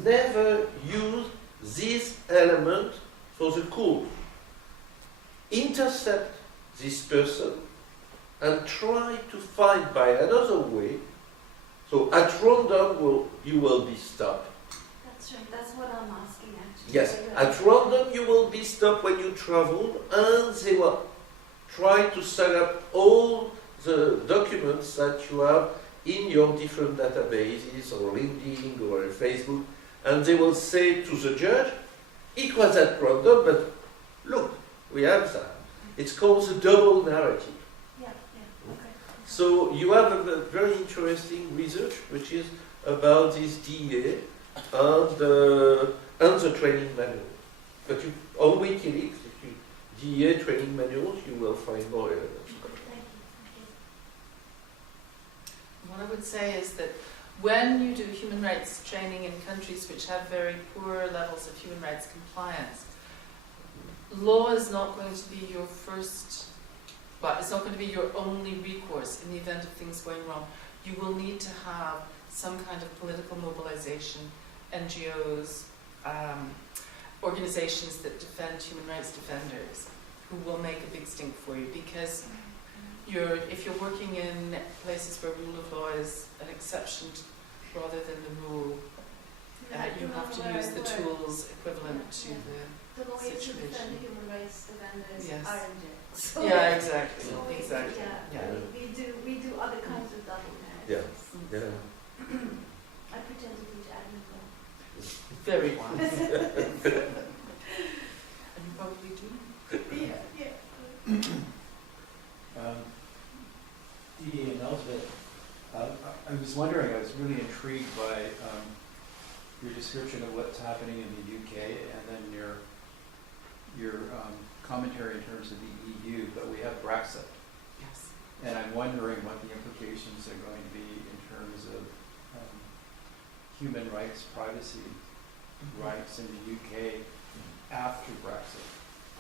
never use this element for the court. Intercept this person and try to find by another way. So at random, you will be stopped. That's right. That's what I'm asking actually. Yes, Very at good. random you will be stopped when you travel, and they will try to set up all the documents that you have in your different databases, or LinkedIn, or Facebook, and they will say to the judge, it was at random, but look, we have that. It's called the double narrative. Yeah, yeah, okay. So you have a very interesting research, which is about this DEA and the training manual. But on WikiLeaks, if you DEA training manuals, you will find more elements. Thank you. What I would say is that when you do human rights training in countries which have very poor levels of human rights compliance, law is not going to be your first, well, it's not going to be your only recourse in the event of things going wrong. You will need to have some kind of political mobilization, NGOs, organizations that defend human rights defenders, who will make a big stink for you, because if you're working in places where rule of law is an exception rather than the rule, you have to use the tools equivalent to The lawyers who situation. defend human rights defenders Yes. are in jail. the. So Yeah, exactly. so Exactly. Yeah, Yeah. we do other kinds of double Yeah. narratives. Yeah. I pretend to teach admin law. Very wise. And you probably do. Yeah. Didier and Elspeth, I was wondering, I was really intrigued by your description of what's happening in the UK, and then your commentary in terms of the EU, but we have Brexit. Yes. And I'm wondering what the implications are going to be in terms of human rights, privacy rights in the UK after Brexit.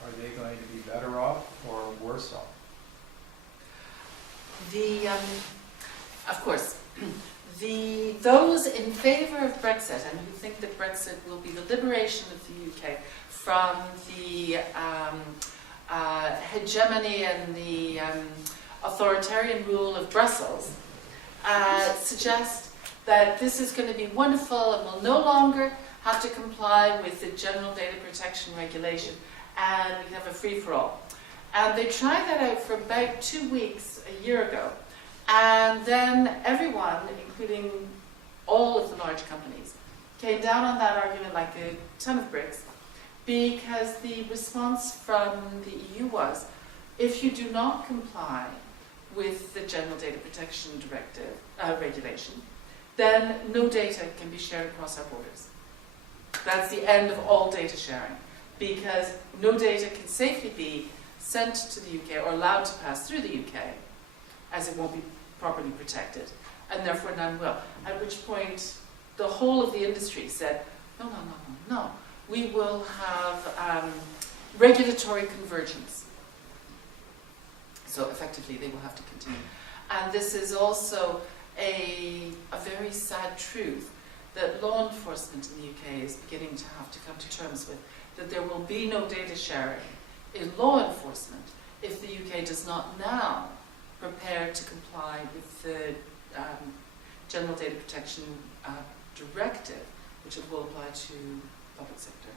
Are they going to be better off or worse off? Of course, those in favour of Brexit and who think that Brexit will be the liberation of the UK from the hegemony and the authoritarian rule of Brussels suggest that this is going to be wonderful and will no longer have to comply with the General Data Protection Regulation, and we have a free-for-all. And they tried that out for about 2 weeks a year ago. And then everyone, including all of the large companies, came down on that argument like a ton of bricks because the response from the EU was, if you do not comply with the General Data Protection Directive regulation, then no data can be shared across our borders. That's the end of all data sharing, because no data can safely be sent to the UK or allowed to pass through the UK, as it won't be properly protected, and therefore none will. At which point, the whole of the industry said, no. We will have regulatory convergence. So effectively, they will have to continue. And this is also a very sad truth that law enforcement in the UK is beginning to have to come to terms with, that there will be no data sharing in law enforcement if the UK does not now prepare to comply with the General Data Protection Directive, which it will apply to public sector.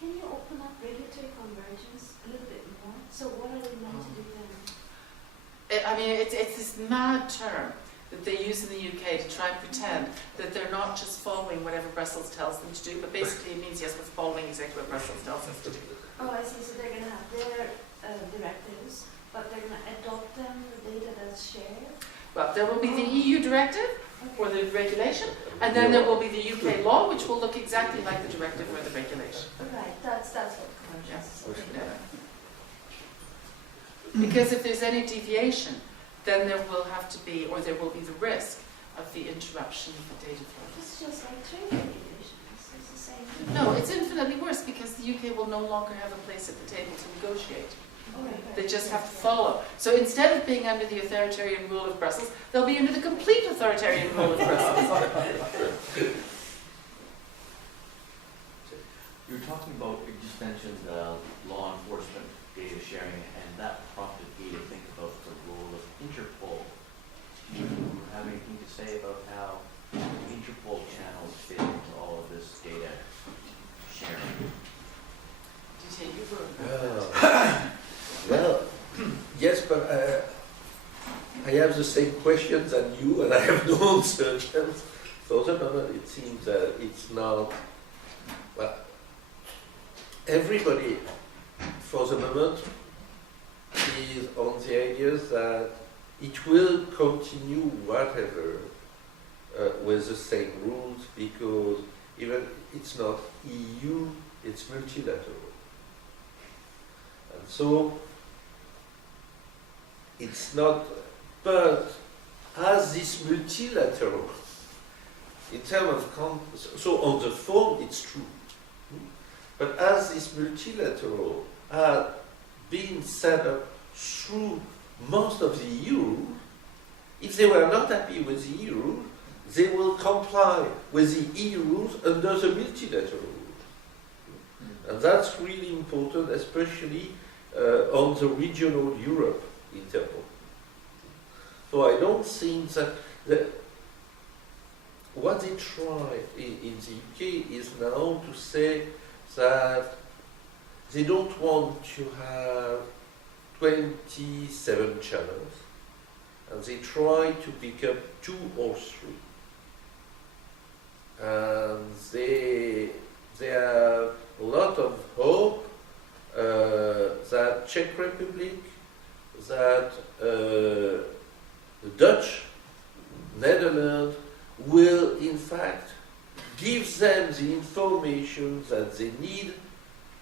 Can you open up regulatory convergence a little bit more? So what are they meant to do then? It's this mad term that they use in the UK to try and pretend that they're not just following whatever Brussels tells them to do, but basically it means, yes, we're following exactly what Brussels tells us to do. Oh, I see. So they're going to have their directives, but they're going to adopt them, the data that's shared? Well, there will be the EU directive, or the regulation, and then there will be the UK law, which will look exactly like the directive or the regulation. Right, that's what convergence is. Yeah. Because if there's any deviation, then there will have to be, or there will be the risk of the interruption of the data flow. It's just like trade regulations. It's the same thing. No, it's infinitely worse because the UK will no longer have a place at the table to negotiate. They just have to follow. So instead of being under the authoritarian rule of Brussels, they'll be under the complete authoritarian rule of Brussels. You were talking about, you just mentioned law enforcement data sharing, and that prompted me to think about the role of Interpol. Do you have anything to say about how Interpol channels fit into all of this data sharing? Didier, you were Well, yes, but I have the same questions than you, and I have no answer. For the moment, it seems that it's not. Well, everybody, for the moment, is on the idea that it will continue whatever with the same rules, because even it's not EU, it's multilateral. And so it's not, but as this multilateral, in terms of, so on the form it's true, but as this multilateral had been set up through most of the EU, if they were not happy with the EU rules, they will comply with the EU rules under the multilateral rules. And that's really important, especially on the regional Europe interval. So I don't think that what they try in the UK is now to say that they don't want to have 27 channels, and they try to pick up 2 or 3. And they have a lot of hope that Czech Republic, that the Dutch, Netherlands will in fact give them the information that they need,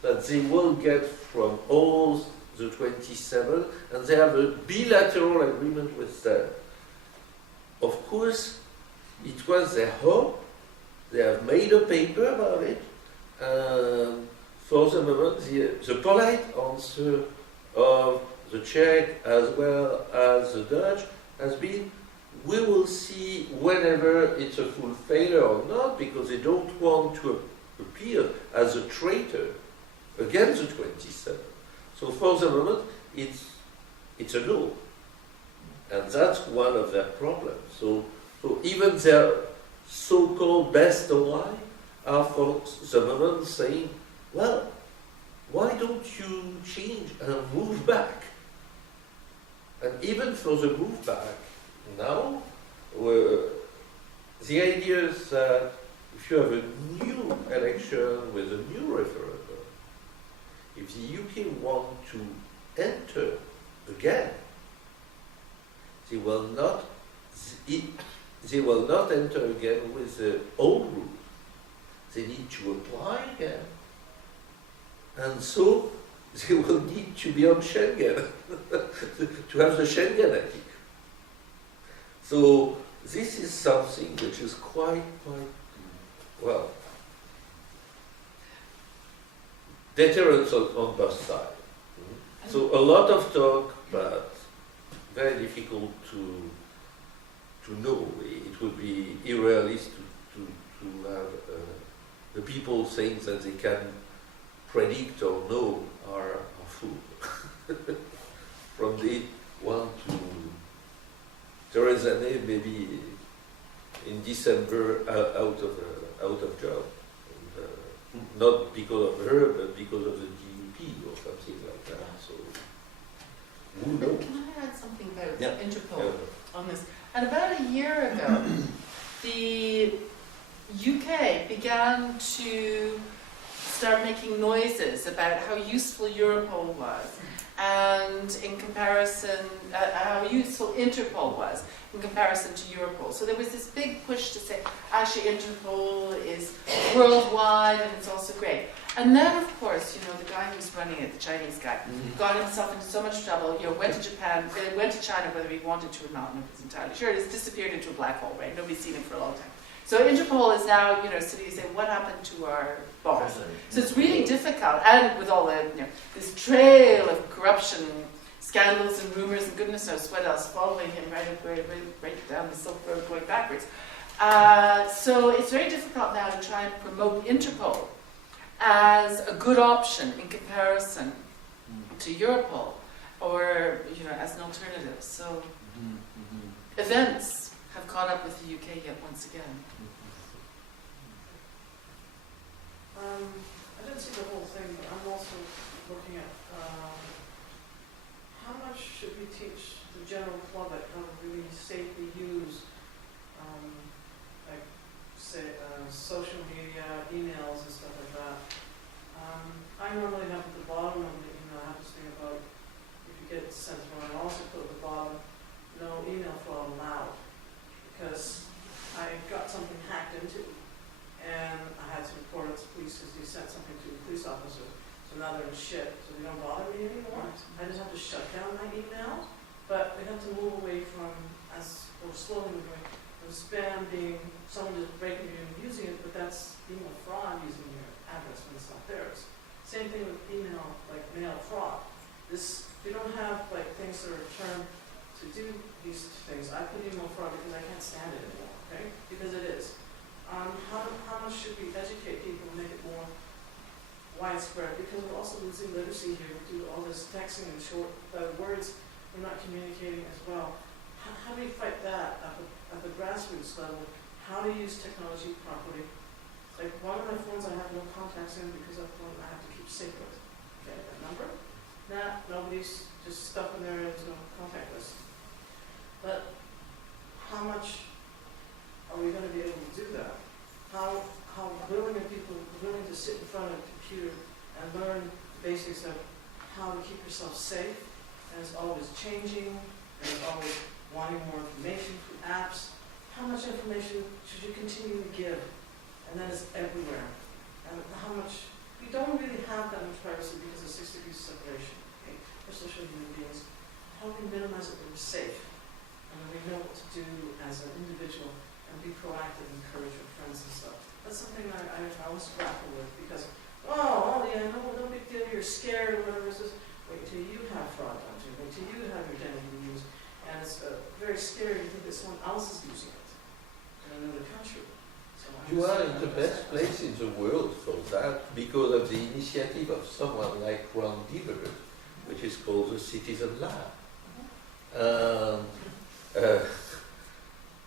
that they will get from all the 27, and they have a bilateral agreement with them. Of course, it was their hope. They have made a paper about it. For the moment, the polite answer of the Czech as well as the Dutch has been, we will see whenever it's a full failure or not, because they don't want to appear as a traitor against the 27. So for the moment, it's a no. And that's one of their problems. So even their so-called best ally are for the moment saying, well, why don't you change and move back? And even for the move back, now, the idea is that if you have a new election with a new referendum, if the UK want to enter again, they will not enter again with the old rules. They need to apply again. And so they will need to be on Schengen, to have the Schengen acquis. So this is something which is quite, well, deterrence on both sides. So a lot of talk, but very difficult to know. It would be unrealistic to have the people saying that they can predict or know are fool. From day one to Theresa May, maybe in December out of job, and, not because of her, but because of the DUP or something like that. So who knows? Can I add something about Yeah. Interpol on this? And about a year ago, the UK began to start making noises about how useful Europol was, and in comparison, how useful Interpol was in comparison to Europol. So there was this big push to say, actually Interpol is worldwide and it's also great. And then, of course, the guy who's running it, the Chinese guy, got himself into so much trouble, went to Japan, went to China whether he wanted to or not, nobody's entirely sure. It has disappeared into a black hole, right? Nobody's seen it for a long time. So Interpol is now, sitting and saying, what happened to our boss? So it's really difficult, and with all the, this trail of corruption, scandals and rumors and goodness knows what else following him right down the Silk Road going backwards. So it's very difficult now to try and promote Interpol as a good option in comparison to Europol, or as an alternative. So events have caught up with the UK yet once again. I didn't see the whole thing, but I'm also looking at how much should we teach the general public how to really safely use, like, say, social media, emails, and stuff like that. I normally have at the bottom of the email, I have this thing about if you get sent to one, I also put at the bottom, no email flow allowed, because I got something hacked into, and I had to report it to police because they sent something to a police officer. So now they're in shit, so they don't bother me anymore. I just have to shut down my email, but we have to move away from, as we're slowly moving, from spam being someone just breaking it and using it, but that's email fraud using your address when it's not theirs. Same thing with email, like mail fraud. We don't have like things that are termed to do these things. I put email fraud because I can't stand it anymore, okay? Because it is. How much should we educate people and make it more widespread? Because we're also losing literacy here. We do all this texting and short words. We're not communicating as well. How do you fight that at the grassroots level? How to use technology properly? Like one of my phones I have no contacts in because of one I have to keep secret. Okay, that number? Nah, nobody's just stuff in there. There's no contact list. But how much are we going to be able to do that? How willing are people willing to sit in front of a computer and learn basics of how to keep yourself safe? And it's always changing, and it's always wanting more information through apps. How much information should you continue to give? And that is everywhere. And how much, we don't really have that much privacy because of 6 degrees of separation, okay, for social human beings. How do we minimize it when we're safe? And we know what to do as an individual and be proactive and encourage your friends and stuff. That's something I always grapple with because, yeah, no big deal, you're scared or whatever. It's just, wait till you have fraud done to you, wait till you have your identity used. And it's very scary to think that someone else is using it in another country. So You are in the best place in the world for that because of the initiative of someone like Ron Deaver, which is called the Citizen Lab.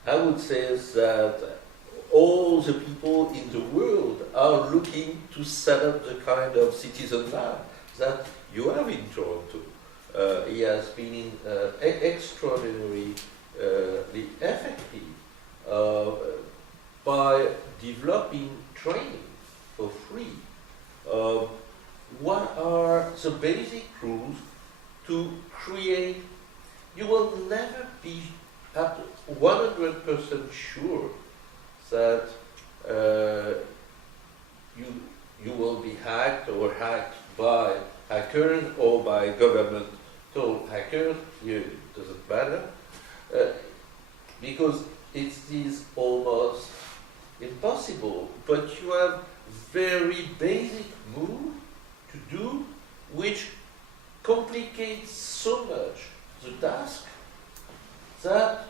I would say that all the people in the world are looking to set up the kind of citizen lab that you have in Toronto. He has been extraordinarily effective by developing training for free. What are sure that you will be hacked or hacked by hackers or by governmental hackers. It doesn't matter, because it is almost impossible. But you have very basic move to do, which complicates so much the task that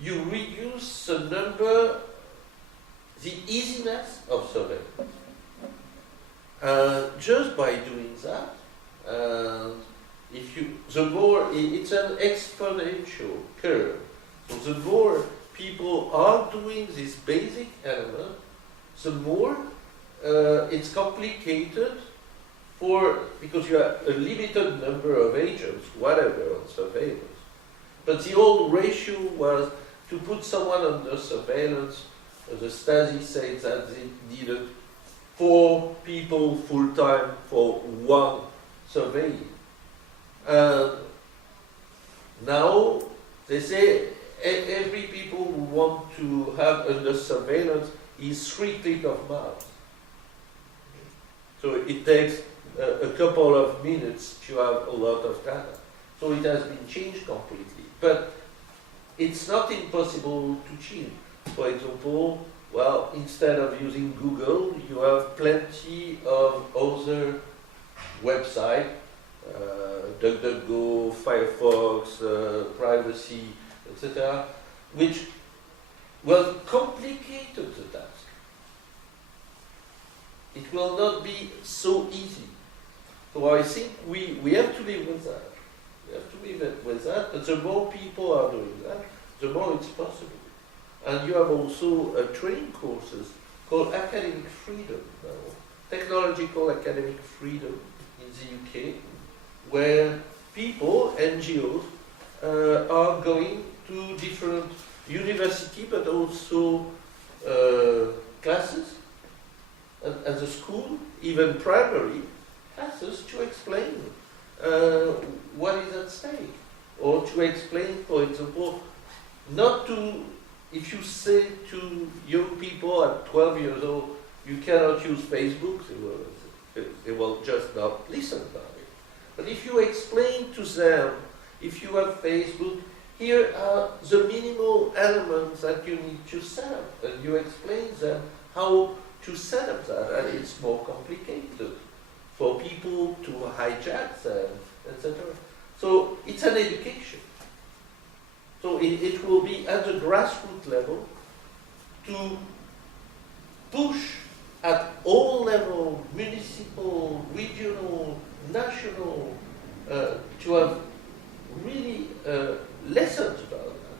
you reduce the easiness of surveillance. Just by doing that, it's an exponential curve. So the more people are doing this basic element, the more it's complicated because you have a limited number of agents, whatever, on surveillance. But the old ratio was to put someone under surveillance. The Stasi said that they needed 4 people full-time for one surveilling. Now they say every people who want to have under surveillance is 3 clicks of mouse. So it takes a couple of minutes to have a lot of data. So it has been changed completely. But it's not impossible to change. For example, instead of using Google, you have plenty of other websites, DuckDuckGo, Firefox, privacy, etc., which will complicate the task. It will not be so easy. So I think we have to live with that. We have to live with that, but the more people are doing that, the more it's possible. And you have also training courses called academic freedom now, technological academic freedom in the UK, where people, NGOs, are going to different university, but also classes at the school, even primary classes, to explain what is at stake, or to explain, for example, not to. If you say to young people at 12 years old, you cannot use Facebook, they will just not listen about it. But if you explain to them, if you have Facebook, here are the minimal elements that you need to set up, and you explain them how to set up that, and it's more complicated for people to hijack them, etc. So it's an education. So it will be at the grassroots level to push at all levels, municipal, regional, national, to have really lessons about that,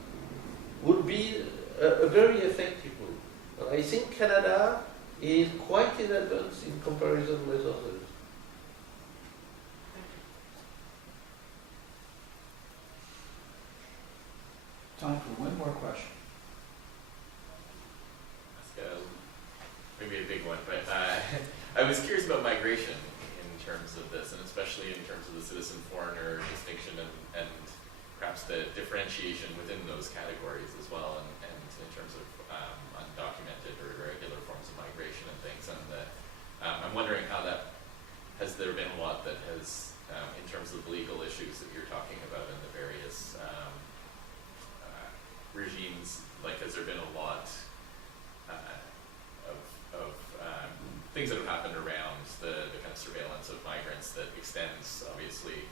would be a very effective move. And I think Canada is quite in advance in comparison with others. Time for one more question. Maybe a big one, but I was curious about migration in terms of this, and especially in terms of the citizen-foreigner distinction and perhaps the differentiation within those categories as well, and in terms of undocumented or irregular forms of migration and things. And I'm wondering how that, has there been a lot that has, in terms of legal issues that you're talking about in the various regimes, like has there been a lot of things that have happened around the kind of surveillance of migrants that extends obviously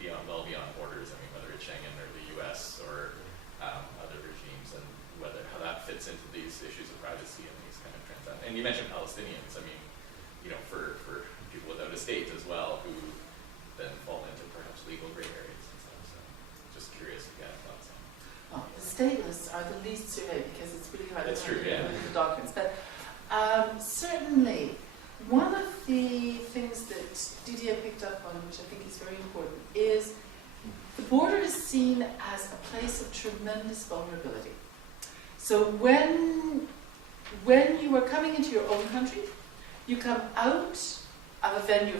well beyond borders? I mean, whether it's Schengen or the US or other regimes, and how that fits into these issues of privacy and these kind of transactions. And you mentioned Palestinians. I mean, for people without a state as well, who then fall into perhaps legal gray areas and stuff. So just curious if you had thoughts on. Well, the stateless are the least surveyed because it's really hard to That's true, yeah. find the documents. But certainly, one of the things that Didier picked up on, which I think is very important, is the border is seen as a place of tremendous vulnerability. So when you are coming into your own country, you come out of a venue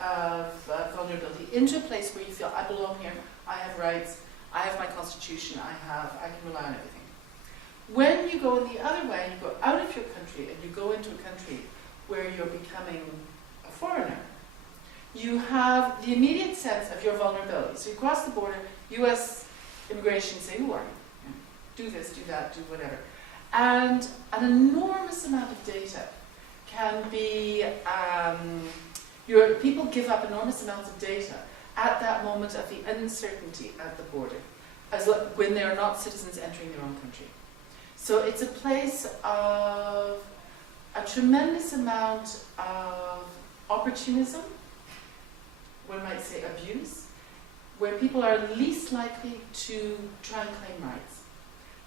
of vulnerability into a place where you feel, I belong here, I have rights, I have my constitution, I can rely on everything. When you go in the other way, and you go out of your country and you go into a country where you're becoming a foreigner, you have the immediate sense of your vulnerability. So you cross the border, US immigration say, who are you? Do this, do that, do whatever. And an enormous amount of data can be, people give up enormous amounts of data at that moment of the uncertainty at the border, when they are not citizens entering their own country. So it's a place of a tremendous amount of opportunism, one might say abuse, where people are least likely to try and claim rights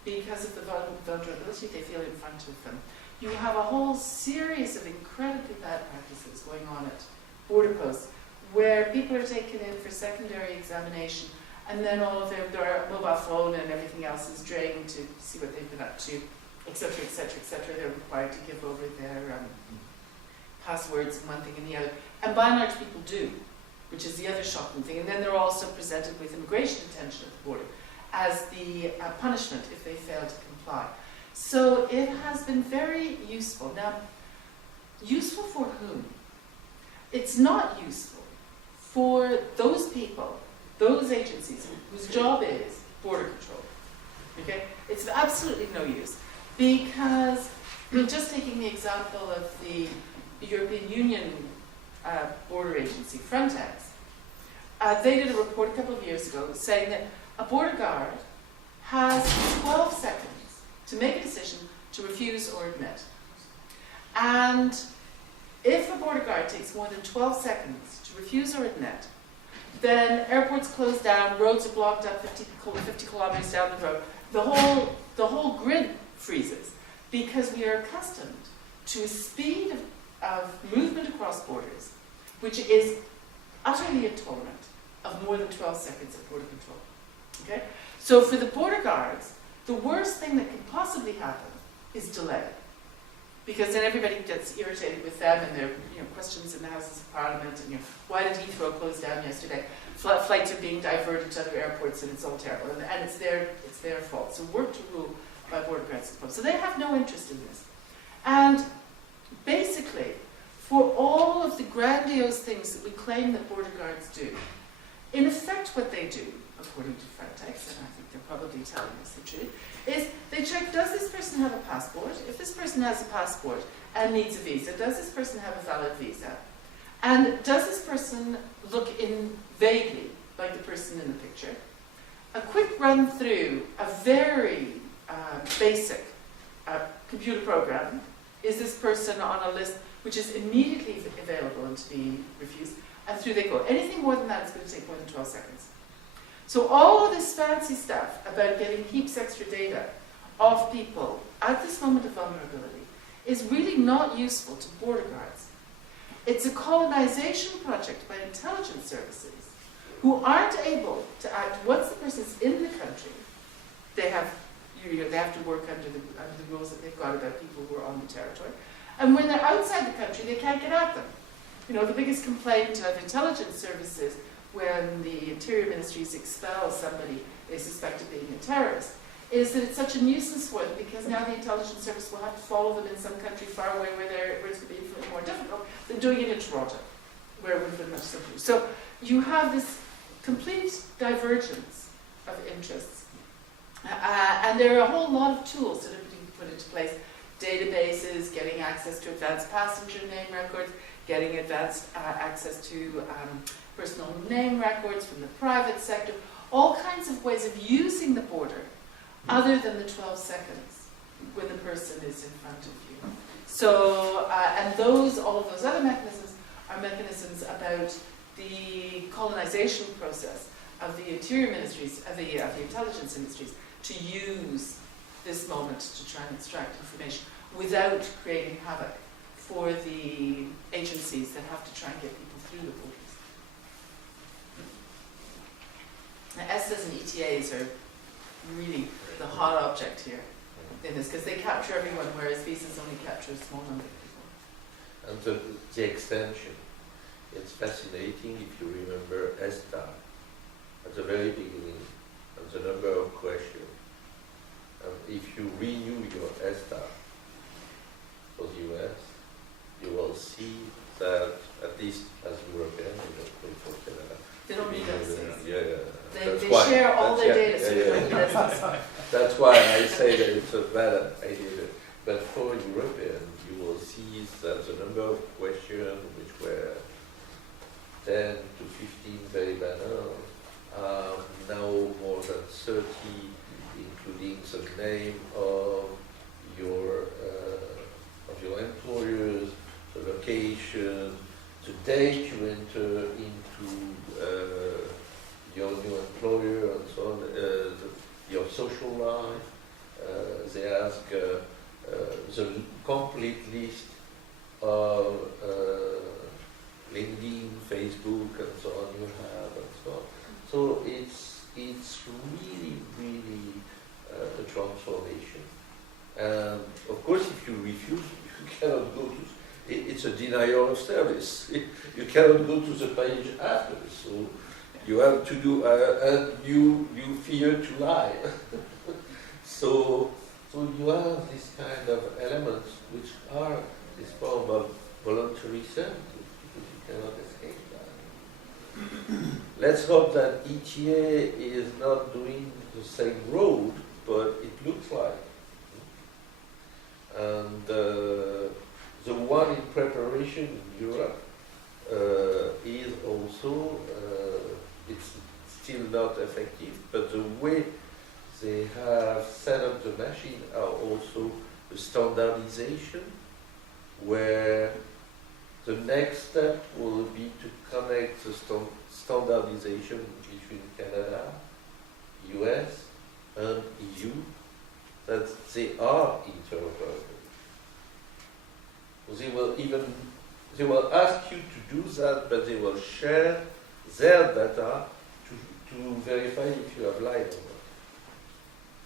because of the vulnerability they feel in front of them. You have a whole series of incredibly bad practices going on at border posts where people are taken in for secondary examination and then all of their mobile phone and everything else is drained to see what they've been up to, etc., etc., etc. They're required to give over their passwords and one thing and the other. And by and large people do, which is the other shocking thing. And then they're also presented with immigration detention at the border as the punishment if they fail to comply. So it has been very useful. Now, useful for whom? It's not useful for those people, those agencies whose job is border control. Okay? It's absolutely no use because, just taking the example of the European Union border agency, Frontex, they did a report a couple of years ago saying that a border guard has 12 seconds to make a decision to refuse or admit. And if a border guard takes more than 12 seconds to refuse or admit, then airports close down, roads are blocked up 50 kilometers down the road. The whole grid freezes because we are accustomed to a speed of movement across borders, which is utterly intolerant of more than 12 seconds of border control. Okay? So for the border guards, the worst thing that can possibly happen is delay. Because then everybody gets irritated with them and their questions in the Houses of Parliament and why did Heathrow close down yesterday? Flights are being diverted to other airports and it's all terrible. And it's their fault. So work to rule by border guards. So they have no interest in this. And basically, for all of the grandiose things that we claim that border guards do, in effect what they do, according to Frontex, and I think they're probably telling us the truth, is they check, does this person have a passport? If this person has a passport and needs a visa, does this person have a valid visa? And does this person look in vaguely like the person in the picture? A quick run through a very basic computer program. Is this person on a list which is immediately available and to be refused? And through they go. Anything more than that is going to take more than 12 seconds. So all of this fancy stuff about getting heaps extra data of people at this moment of vulnerability is really not useful to border guards. It's a colonization project by intelligence services who aren't able to act once the person's in the country. They have to work under the rules that they've got about people who are on the territory. And when they're outside the country, they can't get at them. The biggest complaint of intelligence services when the Interior Ministries expel somebody they suspect of being a terrorist is that it's such a nuisance for them because now the intelligence service will have to follow them in some country far away where it's going to be infinitely more difficult than doing it in Toronto, where it would have been much simpler. So you have this complete divergence of interests. And there are a whole lot of tools that have been put into place. Databases, getting access to advanced passenger name records, getting advanced access to personal name records from the private sector, all kinds of ways of using the border other than the 12 seconds when the person is in front of you. So, and all of those other mechanisms are mechanisms about the colonization process of the Interior Ministries, of the intelligence industries, to use this moment to try and extract information without creating havoc for the agencies that have to try and get people through the borders. Now, ESTAs and ETAs are really the hot object here in this, because they capture everyone, whereas visas only capture a small number of people. And the extension, it's fascinating if you remember ESTA at the very beginning and the number of questions. And if you renew your ESTA for the US, you will see that, at least as European, you don't pay for Canada. They don't need us. That's They why- share all that's- their yeah, data, so yeah, we don't yeah. need us. That's why I say that it's a bad idea. But for European, you will see that the number of questions, which were 10 to 15 very banal, are now more than 30, including the name of your employers, the location, the date you enter into your new employer, and so on, your social life. They ask the complete list of LinkedIn, Facebook, and so on you have, and so on. So it's really, really a transformation. And of course, if you refuse, you cannot go to. It's a denial of service. You cannot go to the page after. So you have to do, and you fear to lie. So you have this kind of elements which are this form of voluntary servitude, because you cannot escape that. Let's hope that ETA is not doing the same road, but it looks like. And the one in preparation in Europe is also, it's still not effective, but the way they have set up the machine are also the standardization, where the next step will be to connect the standardization between Canada, US, and EU, that they are interoperable. They will ask you to do that, but they will share their data to verify if you have lied or not.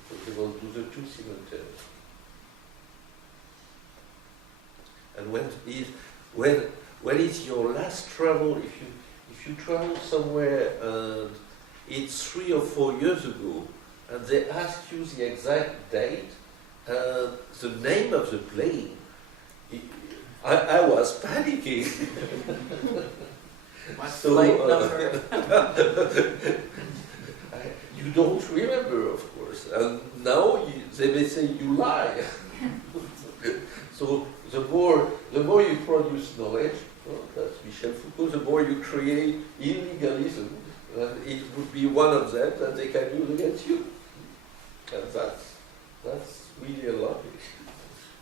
So they will do the two simultaneously. And when is your last travel? If you travel somewhere and it's 3 or 4 years ago, and they ask you the exact date and the name of the plane, I was panicking. Flight number. You don't remember, of course, and now they may say you lie. So the more you produce knowledge, well, that's Michel Foucault, the more you create illegalism, and it would be one of them that they can use against you. And that's really a logic.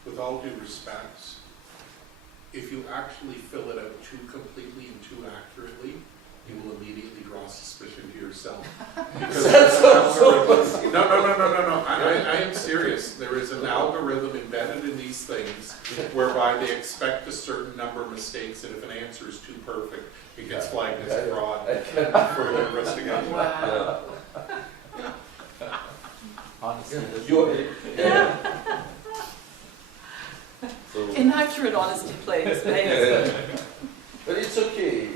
With all due respect, if you actually fill it out too completely and too accurately, you will immediately draw suspicion to yourself. Because no. I am serious. There is an algorithm embedded in these things whereby they expect a certain number of mistakes, and if an answer is too perfect, it gets flagged as fraud for investigation. Wow. Honestly, So, Inaccurate honesty plays. Thanks. but it's okay,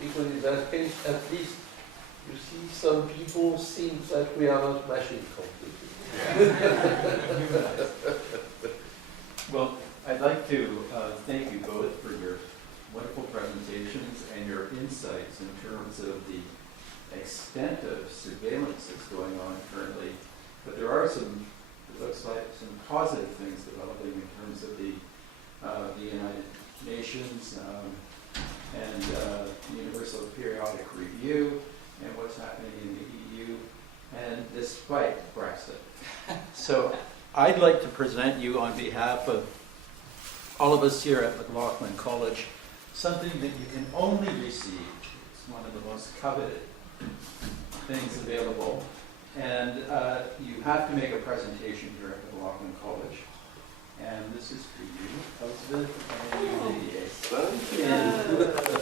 because in that case, at least you see some people think that we are not machine completely. Well, I'd like to thank you both for your wonderful presentations and your insights in terms of the extent of surveillance that's going on currently. But there are some, it looks like, some positive things developing in terms of the United Nations and the Universal Periodic Review and what's happening in the EU, and despite Brexit. So I'd like to present you on behalf of all of us here at McLaughlin College something that you can only receive. It's one of the most coveted things available. And you have to make a presentation here at McLaughlin College. And this is for you, Elspeth, and you, Didier. Thank you. And